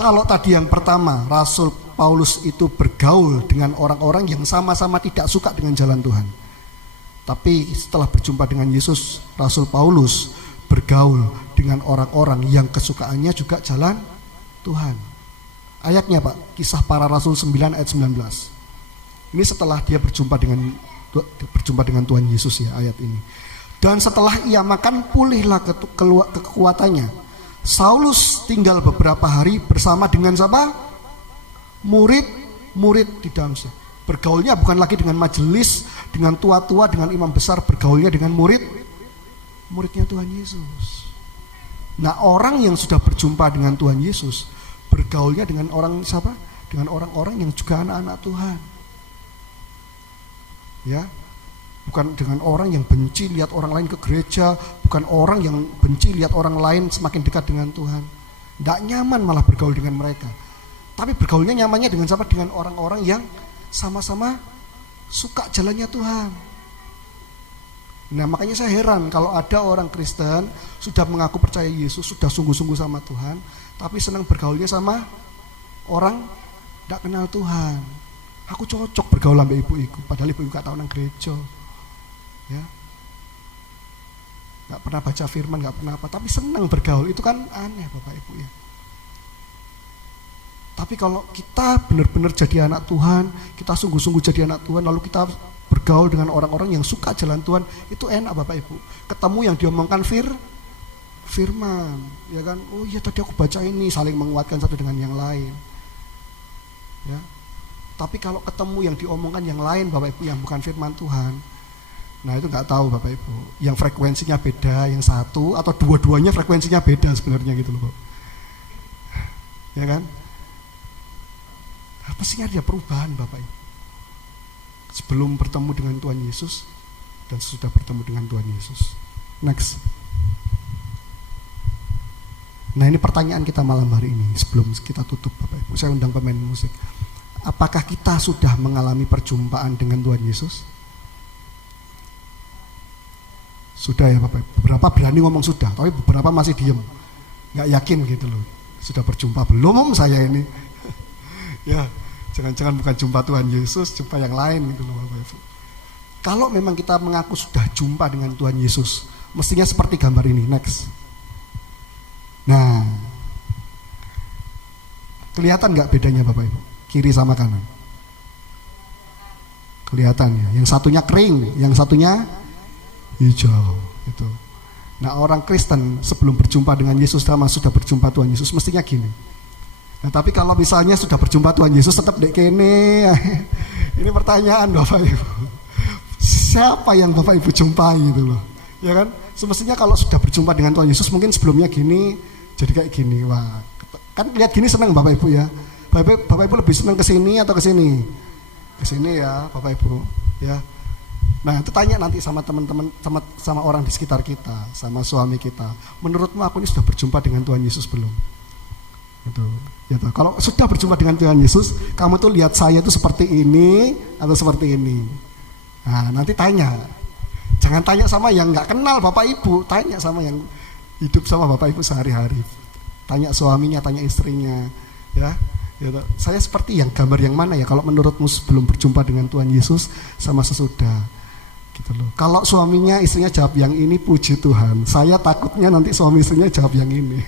Kalau tadi yang pertama, Rasul Paulus itu bergaul dengan orang-orang yang sama-sama tidak suka dengan jalan Tuhan. Tapi setelah berjumpa dengan Yesus, Rasul Paulus bergaul dengan orang-orang yang kesukaannya juga jalan Tuhan. Ayatnya Pak, Kisah Para Rasul 9 ayat 19. Ini setelah dia berjumpa dengan Tuhan Yesus ya, ayat ini. Dan setelah ia makan, pulihlah kekuatannya. Saulus tinggal beberapa hari bersama dengan siapa? Murid-murid di Damsyik. Bergaulnya bukan lagi dengan majelis, dengan tua-tua, dengan imam besar. Bergaulnya dengan muridnya Tuhan Yesus. Nah, orang yang sudah berjumpa dengan Tuhan Yesus, bergaulnya dengan orang siapa? Dengan orang-orang yang juga anak-anak Tuhan. Ya, bukan dengan orang yang benci lihat orang lain ke gereja, bukan orang yang benci lihat orang lain semakin dekat dengan Tuhan. Tidak nyaman malah bergaul dengan mereka. Tapi bergaulnya nyamannya dengan siapa? Dengan orang-orang yang sama-sama suka jalannya Tuhan. Nah, makanya saya heran kalau ada orang Kristen sudah mengaku percaya Yesus, sudah sungguh-sungguh sama Tuhan, tapi senang bergaulnya sama orang tidak kenal Tuhan. Aku cocok bergaul sama ibu-ibu, padahal ibu-ibu gak tahu nang gereja. Ya, nggak pernah baca firman, nggak pernah apa, tapi senang bergaul. Itu kan aneh Bapak Ibu ya. Tapi kalau kita benar-benar jadi anak Tuhan, kita sungguh-sungguh jadi anak Tuhan, lalu kita bergaul dengan orang-orang yang suka jalan Tuhan, itu enak Bapak Ibu. Ketemu yang diomongkan firman, ya kan? Oh iya tadi aku baca ini, saling menguatkan satu dengan yang lain. Ya. Tapi kalau ketemu yang diomongkan yang lain Bapak Ibu, yang bukan firman Tuhan, nah itu nggak tahu Bapak Ibu, yang frekuensinya beda, yang satu atau dua-duanya frekuensinya beda sebenarnya gitu loh, ya kan? Pastinya ada perubahan Bapak Ibu sebelum bertemu dengan Tuhan Yesus dan sudah bertemu dengan Tuhan Yesus. Next. Nah, ini pertanyaan kita malam hari ini sebelum kita tutup Bapak Ibu. Saya undang pemain musik. Apakah kita sudah mengalami perjumpaan dengan Tuhan Yesus? Sudah ya Bapak Ibu. Beberapa berani ngomong sudah, tapi beberapa masih diem, nggak yakin gitu loh. Sudah berjumpa belum saya ini? Ya, jangan-jangan bukan jumpa Tuhan Yesus, jumpa yang lain gitu loh Bapak Ibu. Kalau memang kita mengaku sudah jumpa dengan Tuhan Yesus, mestinya seperti gambar ini. Next. Nah, kelihatan nggak bedanya Bapak Ibu? Kiri sama kanan. Kelihatan ya. Yang satunya kering, yang satunya hijau. Gitu. Nah, orang Kristen sebelum berjumpa dengan Yesus sama sudah berjumpa Tuhan Yesus mestinya gini. Nah, tapi kalau misalnya sudah berjumpa Tuhan Yesus tetap dek kene. Ini pertanyaan Bapak Ibu. Siapa yang Bapak Ibu jumpai gitu loh. Ya kan? Semestinya kalau sudah berjumpa dengan Tuhan Yesus mungkin sebelumnya gini, jadi kayak gini. Wah, kan lihat gini senang Bapak Ibu ya. Bapak Ibu lebih senang ke sini atau ke sini? Ke sini ya, Bapak Ibu, ya. Nah, itu tanya nanti sama teman-teman, sama orang di sekitar kita, sama suami kita. Menurutmu aku ini sudah berjumpa dengan Tuhan Yesus belum? Gitu. Gitu. Kalau sudah berjumpa dengan Tuhan Yesus, kamu tuh lihat saya itu seperti ini atau seperti ini. Nah, nanti tanya. Jangan tanya sama yang nggak kenal Bapak Ibu, tanya sama yang hidup sama Bapak Ibu sehari-hari. Tanya suaminya, tanya istrinya, ya. Gitu. Saya seperti yang gambar yang mana ya? Kalau menurutmu sebelum berjumpa dengan Tuhan Yesus sama sesudah, gitu loh. Kalau suaminya istrinya jawab yang ini, puji Tuhan. Saya takutnya nanti suami istrinya jawab yang ini.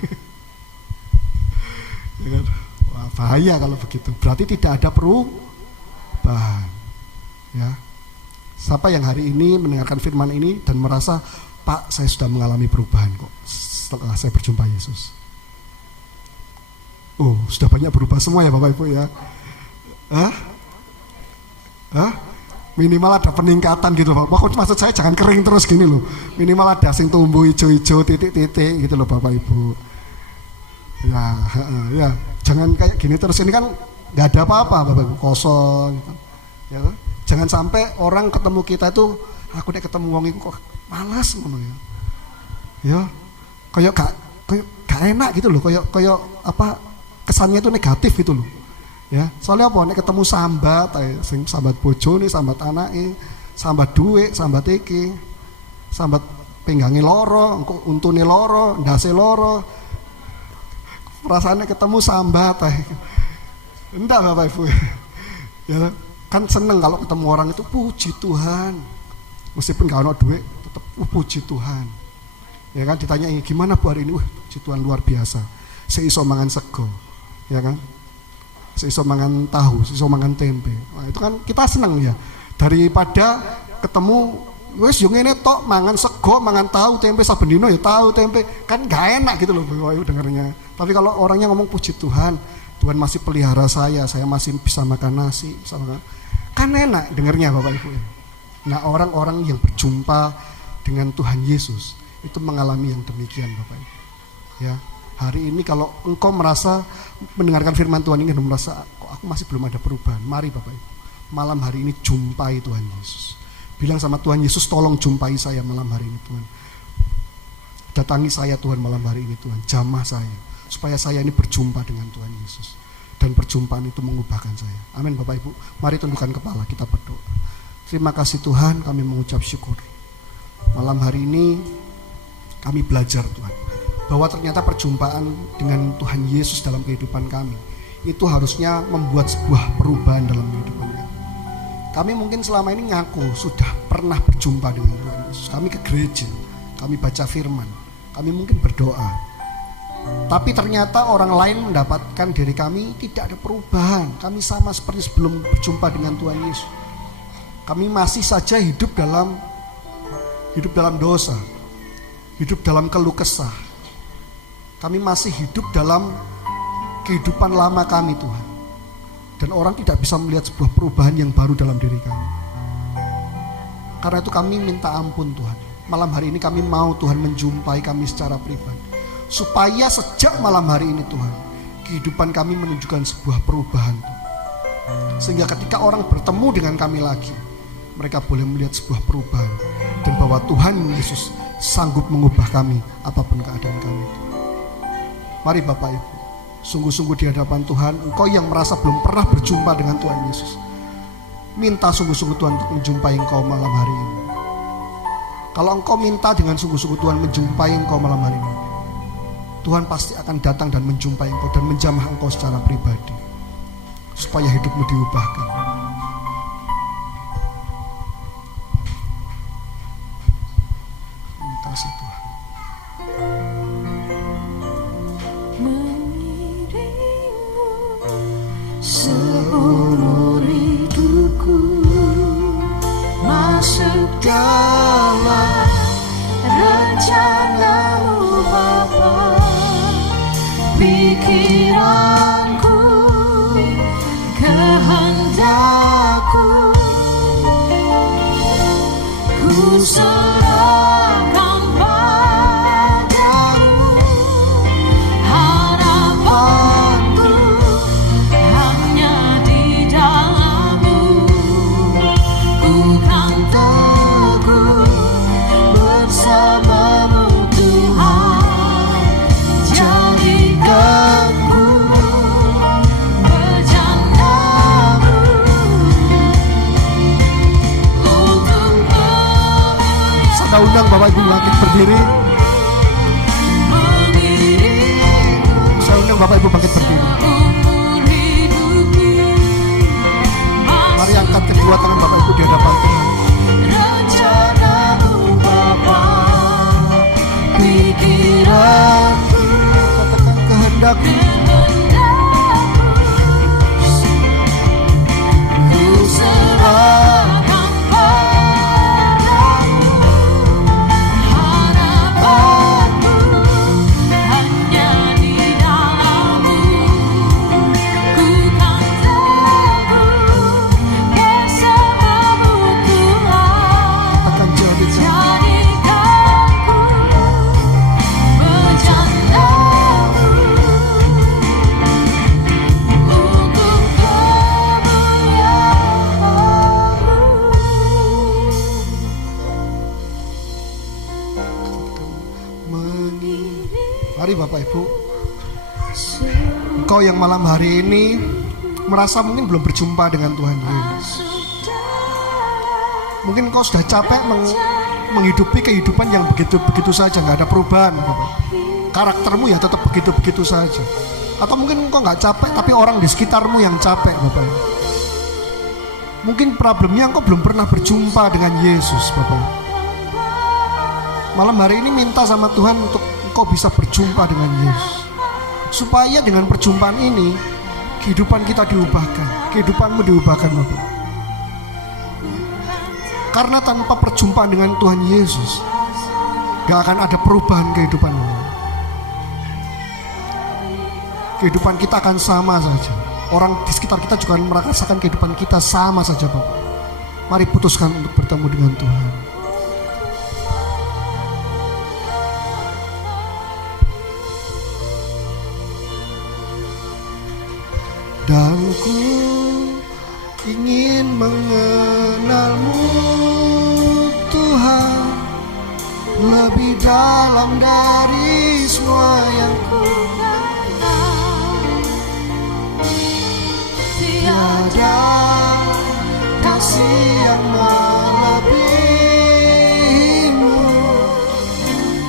Wah, bahaya kalau begitu. Berarti tidak ada perubahan. Ya. Siapa yang hari ini mendengarkan firman ini dan merasa, Pak, saya sudah mengalami perubahan kok setelah saya berjumpa Yesus. Oh, sudah banyak berubah semua ya Bapak Ibu ya. Minimal ada peningkatan gitu loh. Maksud saya jangan kering terus gini loh. Minimal ada sing tumbuh hijau-hijau titik-titik gitu loh Bapak Ibu. Ya, jangan kayak gini terus. Ini kan nggak ada apa-apa Bapak Ibu, kosong gitu. Ya kan? Jangan sampai orang ketemu kita itu, aku nek ketemu wong iku kok malas ngono ya. Ya, kayak gak enak gitu loh, kayak apa kesannya itu negatif gitu loh. Ya, soalnya apa nek ketemu sambat, sing sambat bojone, sambat anake, sambat duit, sambat iki, sambat penggange loro, engko untune loro, ndase loro. Perasaannya ketemu sambat enggak Bapak Ibu. Ya, kan seneng kalau ketemu orang itu puji Tuhan. Meskipun gak ada duit, tetap puji Tuhan. Ya kan, ditanya gimana Bu hari ini? Puji Tuhan luar biasa. Seiso mangan sego. Ya kan? Seiso mangan tahu, seiso mangan tempe. Nah, itu kan kita seneng ya. Daripada ketemu wis yo ngene tok mangan sego, mangan tahu, tempe saben dino ya tahu, tempe. Kan gak enak gitu loh Bapak Ibu dengarnya. Tapi kalau orangnya ngomong puji Tuhan, Tuhan masih pelihara saya masih bisa makan nasi, bisa makan. Kan enak dengarnya Bapak Ibu. Nah, orang-orang yang berjumpa dengan Tuhan Yesus itu mengalami yang demikian Bapak Ibu. Ya, hari ini kalau engkau merasa mendengarkan firman Tuhan ini dan merasa kok aku masih belum ada perubahan, mari Bapak Ibu, malam hari ini jumpai Tuhan Yesus. Bilang sama Tuhan Yesus, tolong jumpai saya malam hari ini Tuhan. Datangi saya Tuhan malam hari ini Tuhan, jamah saya supaya saya ini berjumpa dengan Tuhan Yesus. Dan perjumpaan itu mengubahkan saya. Amin Bapak Ibu. Mari tundukkan kepala, kita berdoa. Terima kasih Tuhan, kami mengucap syukur. Malam hari ini kami belajar Tuhan, bahwa ternyata perjumpaan dengan Tuhan Yesus dalam kehidupan kami itu harusnya membuat sebuah perubahan dalam kehidupan kami. Kami mungkin selama ini ngaku sudah pernah berjumpa dengan Tuhan Yesus. Kami ke gereja, kami baca firman, kami mungkin berdoa. Tapi ternyata orang lain mendapatkan diri kami tidak ada perubahan. Kami sama seperti sebelum berjumpa dengan Tuhan Yesus. Kami masih saja hidup dalam dosa, hidup dalam keluh kesah. Kami masih hidup dalam kehidupan lama kami Tuhan. Dan orang tidak bisa melihat sebuah perubahan yang baru dalam diri kami. Karena itu kami minta ampun Tuhan. Malam hari ini kami mau Tuhan menjumpai kami secara pribadi. Supaya sejak malam hari ini Tuhan, kehidupan kami menunjukkan sebuah perubahan Tuhan. Sehingga ketika orang bertemu dengan kami lagi, mereka boleh melihat sebuah perubahan. Dan bahwa Tuhan Yesus sanggup mengubah kami apapun keadaan kami. Mari Bapak Ibu, sungguh-sungguh di hadapan Tuhan, engkau yang merasa belum pernah berjumpa dengan Tuhan Yesus, minta sungguh-sungguh Tuhan untuk menjumpai engkau malam hari ini. Kalau engkau minta dengan sungguh-sungguh Tuhan menjumpai engkau malam hari ini, Tuhan pasti akan datang dan menjumpai engkau dan menjamah engkau secara pribadi, supaya hidupmu diubahkan. Terima kasih Tuhan. Seumur hidupku masuk dalam rencana-Mu Bapa. Pikiranku, kehendakku, ku serahkan padamu. Harapanku hanya di dalam-Mu. Ku kan teguh bersama-Mu Tuhan. Jadikanku berjana-Mu untuk memuliakan. Saya undang Bapak Ibu bangkit berdiri. Saya undang Bapak Ibu bangkit berdiri. Mari angkat kedua tangan Bapak Ibu di hadapan Tuhan. Rencana-Mu Bapa, pikiranku, Katakan kehendakmu. ku serahkan padamu. Harapanku hanya di dalam-Mu. Ku kan teguh bersama-Mu Tuhan. Mari Bapak Ibu, engkau yang malam hari ini merasa mungkin belum berjumpa dengan Tuhan Yesus. Mungkin engkau sudah capek menghidupi kehidupan yang begitu-begitu saja, nggak ada perubahan Bapak. Karaktermu ya tetap begitu-begitu saja. Atau mungkin engkau nggak capek tapi orang di sekitarmu yang capek Bapak. Mungkin problemnya engkau belum pernah berjumpa dengan Yesus Bapak. Malam hari ini minta sama Tuhan untuk engkau bisa berjumpa dengan Yesus, supaya dengan perjumpaan ini kehidupan kita diubahkan, kehidupanmu diubahkan Bapak. Karena tanpa perjumpaan dengan Tuhan Yesus gak akan ada perubahan kehidupanmu. Kehidupan kita akan sama saja. Orang di sekitar kita juga akan merasakan kehidupan kita sama saja Bapak. Mari putuskan untuk bertemu dengan Tuhan. Dan ku ingin mengenalmu Tuhan, lebih dalam dari semua yang ku kenal. Tiada kasih yang melebihimu,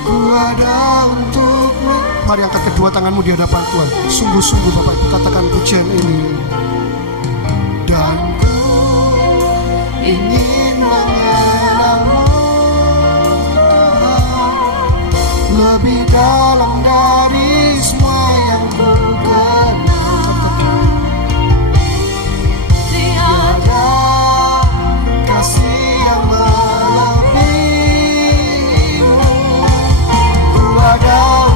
ku ada untuk. Mari angkat kedua tanganmu di hadapan Tuhan. Sungguh-sungguh Bapak Ibu katakan pujian ini. Dan ku ingin mengenalmu Tuhan, lebih dalam dari semua yang ku kenal. Tiada kasih yang melebihimu, ku ada.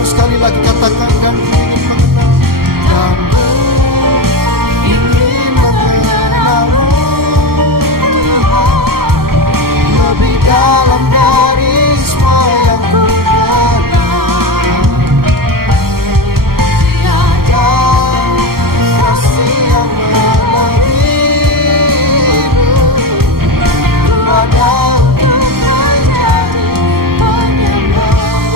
Sekali lagi katakan dan ingin mengenal. Dan ingin mengenalmu Tuhan, lebih dalam dari semua yang ku kenal. Tiada kasih yang melebihimu, ku ada untuk mencari penyembahmu.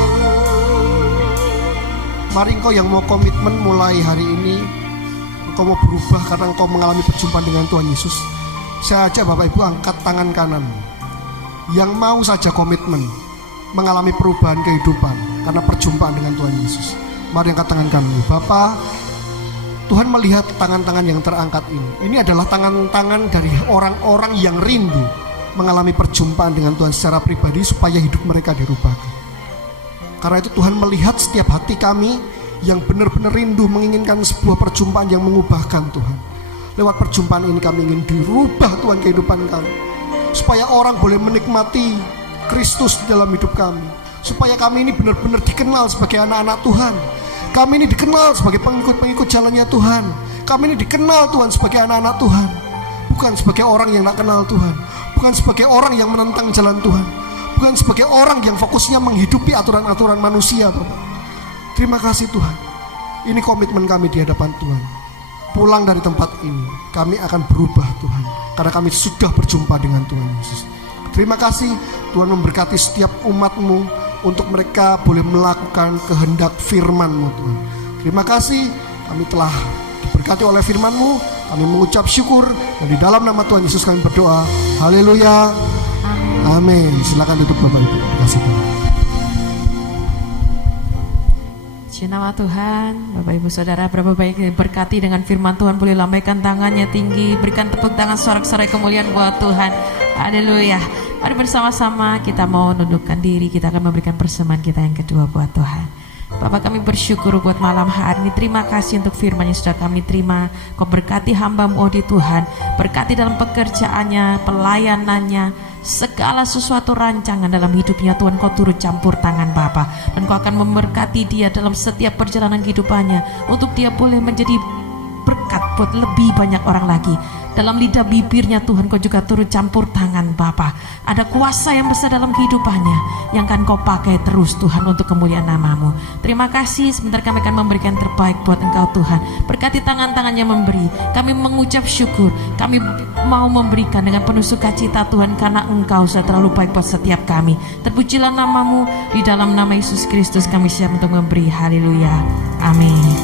Mari engkau yang mau komitmen mulai hari ini, engkau mau berubah karena engkau mengalami perjumpaan dengan Tuhan Yesus. Saya ajak Bapak Ibu angkat tangan kanan. Yang mau saja komitmen mengalami perubahan kehidupan karena perjumpaan dengan Tuhan Yesus. Mari angkat tangan kanan. Bapak, Tuhan melihat tangan-tangan yang terangkat ini. Ini adalah tangan-tangan dari orang-orang yang rindu mengalami perjumpaan dengan Tuhan secara pribadi supaya hidup mereka dirubahkan. Karena itu Tuhan melihat setiap hati kami yang benar-benar rindu menginginkan sebuah perjumpaan yang mengubahkan Tuhan. Lewat perjumpaan ini kami ingin dirubah Tuhan kehidupan kami, supaya orang boleh menikmati Kristus di dalam hidup kami, supaya kami ini benar-benar dikenal sebagai anak-anak Tuhan. Kami ini dikenal sebagai pengikut-pengikut jalannya Tuhan. Kami ini dikenal Tuhan sebagai anak-anak Tuhan, bukan sebagai orang yang tak kenal Tuhan, bukan sebagai orang yang menentang jalan Tuhan, bukan sebagai orang yang fokusnya menghidupi aturan-aturan manusia Bapak. Terima kasih Tuhan. Ini komitmen kami di hadapan Tuhan. Pulang dari tempat ini kami akan berubah Tuhan, karena kami sudah berjumpa dengan Tuhan Yesus. Terima kasih Tuhan memberkati setiap umat-Mu untuk mereka boleh melakukan kehendak firman-Mu Tuhan. Terima kasih kami telah diberkati oleh firman-Mu. Kami mengucap syukur dan di dalam nama Tuhan Yesus kami berdoa. Haleluya. Amin. Silakan tutup Bapak Ibu. Terima kasih Tuhan. Puji nama Tuhan. Bapak Ibu Saudara, berapa baik berkati dengan firman Tuhan. Boleh lambaikan tangannya tinggi, berikan tepuk tangan sorak-sorai kemuliaan buat Tuhan. Haleluya. Mari bersama-sama kita mau nundukkan diri. Kita akan memberikan persembahan kita yang kedua buat Tuhan. Bapak, kami bersyukur buat malam hari ini. Terima kasih untuk firman yang sudah kami terima. Kau berkati hamba-Mu di Tuhan. Berkati dalam pekerjaannya, pelayanannya, segala sesuatu rancangan dalam hidupnya Tuhan. Kau turut campur tangan Bapa, dan Kau akan memberkati dia dalam setiap perjalanan kehidupannya, untuk dia boleh menjadi berkat buat lebih banyak orang lagi. dalam lidah bibirnya Tuhan Kau juga turut campur tangan Bapa. Ada kuasa yang besar dalam kehidupannya yang akan Kau pakai terus Tuhan untuk kemuliaan nama-Mu. Terima kasih, sebentar kami akan memberikan terbaik buat Engkau Tuhan. Berkati tangan-tangannya memberi, kami mengucap syukur, kami mau memberikan dengan penuh sukacita Tuhan, karena Engkau sudah terlalu baik buat setiap kami. Terpujilah nama-Mu, di dalam nama Yesus Kristus kami siap untuk memberi. Haleluya, amin.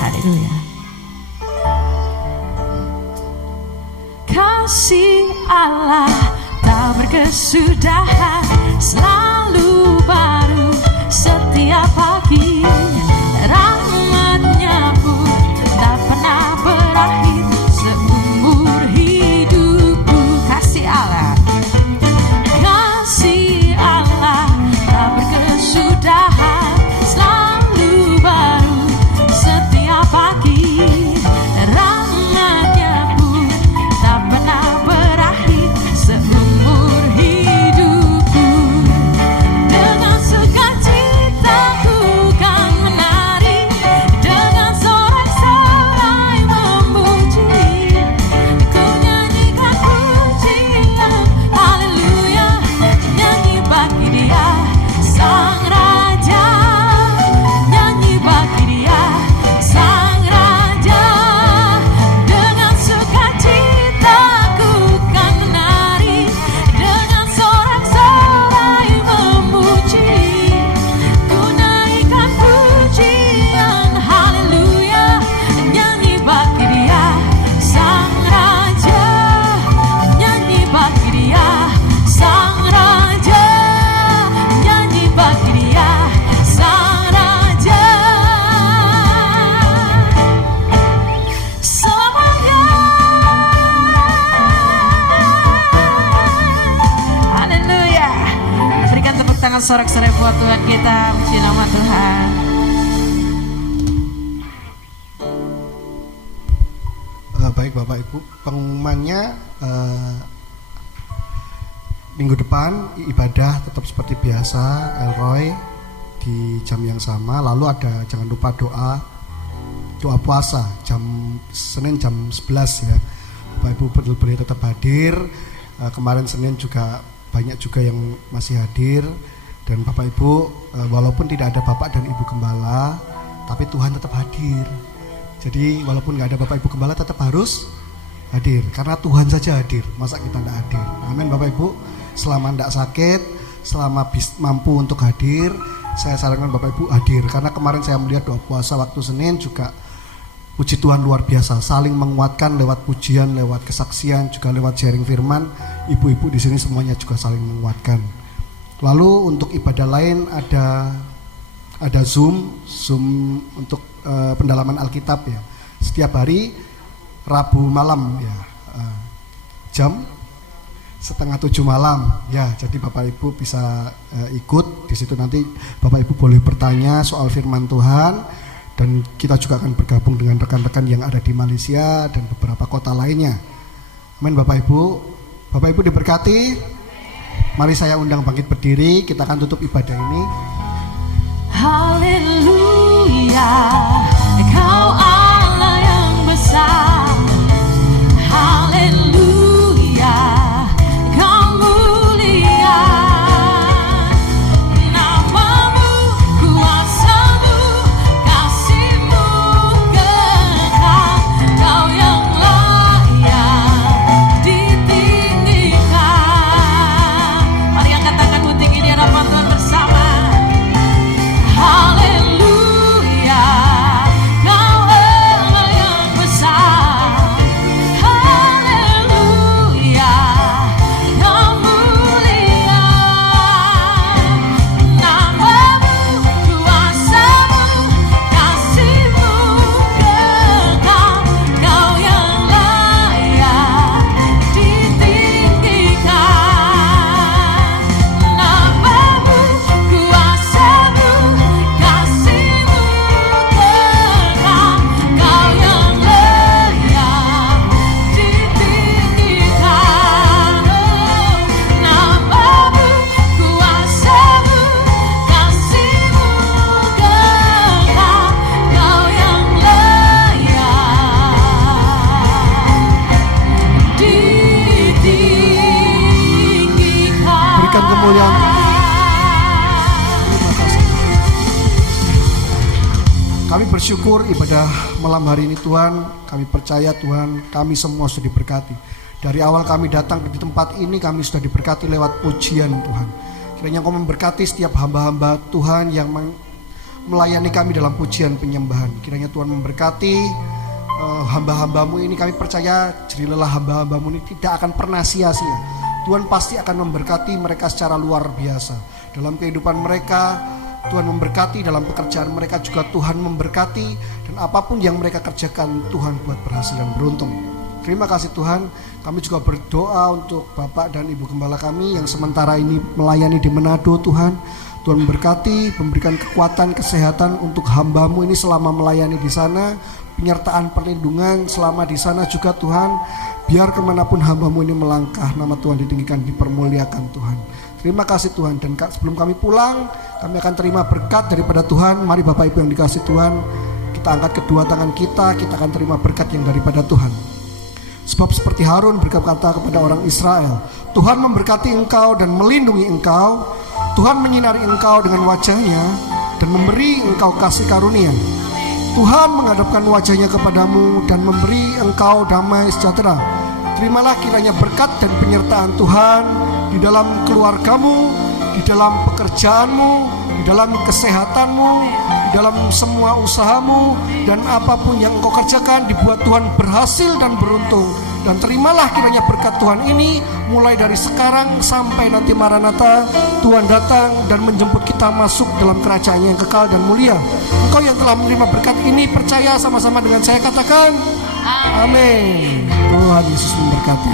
Haleluya. Kasih Allah tak berkesudahan, selalu baru setiap pagi. Rahmat-Nya pun tak pernah berakhir seumur hidupku. Kasih Allah, kasih Allah tak berkesudahan, selalu baru setiap pagi. Rahmat-Nya pun tak pernah berakhir seumur hidupku. Dengan sukacita ku kan menari, dengan sorak-sorai memuji. Ku nyanyikan pujian, haleluya, nyanyi bagi Dia Sang Raja, nyanyi bagi Dia Sang Raja. Dengan sukacita ku kan menari, dengan sorak-sorai memuji. Ku naikkan pujian, haleluya, nyanyi bagi Dia Sang Raja, nyanyi bagi Dia Sang Raja, nyanyi bagi Dia Sang Raja. Selamanya, haleluya. Berikan tepuk tangan sorak-sorai buat Tuhan kita, puji nama Tuhan. Baik Bapak Ibu, pengumumannya minggu depan ibadah tetap seperti biasa, Elroy di jam yang sama. Lalu ada, jangan lupa doa puasa Senin jam 11 ya. Bapak Ibu boleh tetap hadir. Kemarin Senin juga banyak juga yang masih hadir. Dan Bapak Ibu, walaupun tidak ada Bapak dan Ibu Gembala, tapi Tuhan tetap hadir. Jadi walaupun nggak ada Bapak Ibu Gembala tetap harus hadir, karena Tuhan saja hadir, masa kita tidak hadir. Amin Bapak Ibu. Selama tidak sakit, selama mampu untuk hadir, saya sarankan Bapak Ibu hadir. Karena kemarin saya melihat doa puasa waktu Senin juga, puji Tuhan luar biasa, saling menguatkan lewat pujian, lewat kesaksian, juga lewat sharing firman. Ibu-ibu di sini semuanya juga saling menguatkan. Lalu untuk ibadah lain ada Zoom untuk pendalaman Alkitab ya. Setiap hari Rabu malam ya, jam 6:30 malam ya. Jadi Bapak Ibu bisa ikut di situ. Nanti Bapak Ibu boleh bertanya soal firman Tuhan, dan kita juga akan bergabung dengan rekan-rekan yang ada di Malaysia dan beberapa kota lainnya. Amin Bapak Ibu. Bapak Ibu diberkati. Mari saya undang bangkit berdiri, kita akan tutup ibadah ini. Haleluya, Kau Allah yang besar. Haleluya, Kau mulia. Namamu, kuasamu, kasihmu kekal. Kau yang layak ditinggikan. Mari angkat tanganmu tinggi di hadapan Tuhan bersama. Haleluya, kemuliaan. Terima kasih. Kami bersyukur ibadah malam hari ini Tuhan. Kami percaya Tuhan, kami semua sudah diberkati. Dari awal kami datang di tempat ini, kami sudah diberkati lewat pujian Tuhan. Kiranya Engkau memberkati setiap hamba-hamba Tuhan yang melayani kami dalam pujian penyembahan. Kiranya Tuhan memberkati hamba-hambamu ini. Kami percaya jerih lelah hamba-hambamu ini tidak akan pernah sia-sia. Tuhan pasti akan memberkati mereka secara luar biasa. Dalam kehidupan mereka, Tuhan memberkati, dalam pekerjaan mereka juga Tuhan memberkati. Dan apapun yang mereka kerjakan, Tuhan buat berhasil dan beruntung. Terima kasih Tuhan. Kami juga berdoa untuk Bapak dan Ibu Gembala kami yang sementara ini melayani di Manado Tuhan. Tuhan memberkati, memberikan kekuatan, kesehatan untuk hamba-Mu ini selama melayani di sana. Penyertaan perlindungan selama di sana juga Tuhan. Biar kemanapun hamba-Mu ini melangkah, nama Tuhan ditinggikan, dipermuliakan Tuhan. Terima kasih Tuhan. Dan sebelum kami pulang, kami akan terima berkat daripada Tuhan. Mari Bapak Ibu yang dikasih Tuhan, kita angkat kedua tangan kita akan terima berkat yang daripada Tuhan. Sebab seperti Harun berkata kepada orang Israel, Tuhan memberkati engkau dan melindungi engkau. Tuhan menyinari engkau dengan wajahnya dan memberi engkau kasih karunia. Tuhan menghadapkan wajahnya kepadamu dan memberi engkau damai sejahtera. Terimalah kiranya berkat dan penyertaan Tuhan di dalam keluargamu, di dalam pekerjaanmu, di dalam kesehatanmu, di dalam semua usahamu, dan apapun yang engkau kerjakan dibuat Tuhan berhasil dan beruntung. Dan terimalah kiranya berkat Tuhan ini mulai dari sekarang sampai nanti Maranatha, Tuhan datang dan menjemput kita masuk dalam kerajaan yang kekal dan mulia. Engkau yang telah menerima berkat ini, percaya sama-sama dengan saya, katakan amin. Tuhan Yesus memberkati.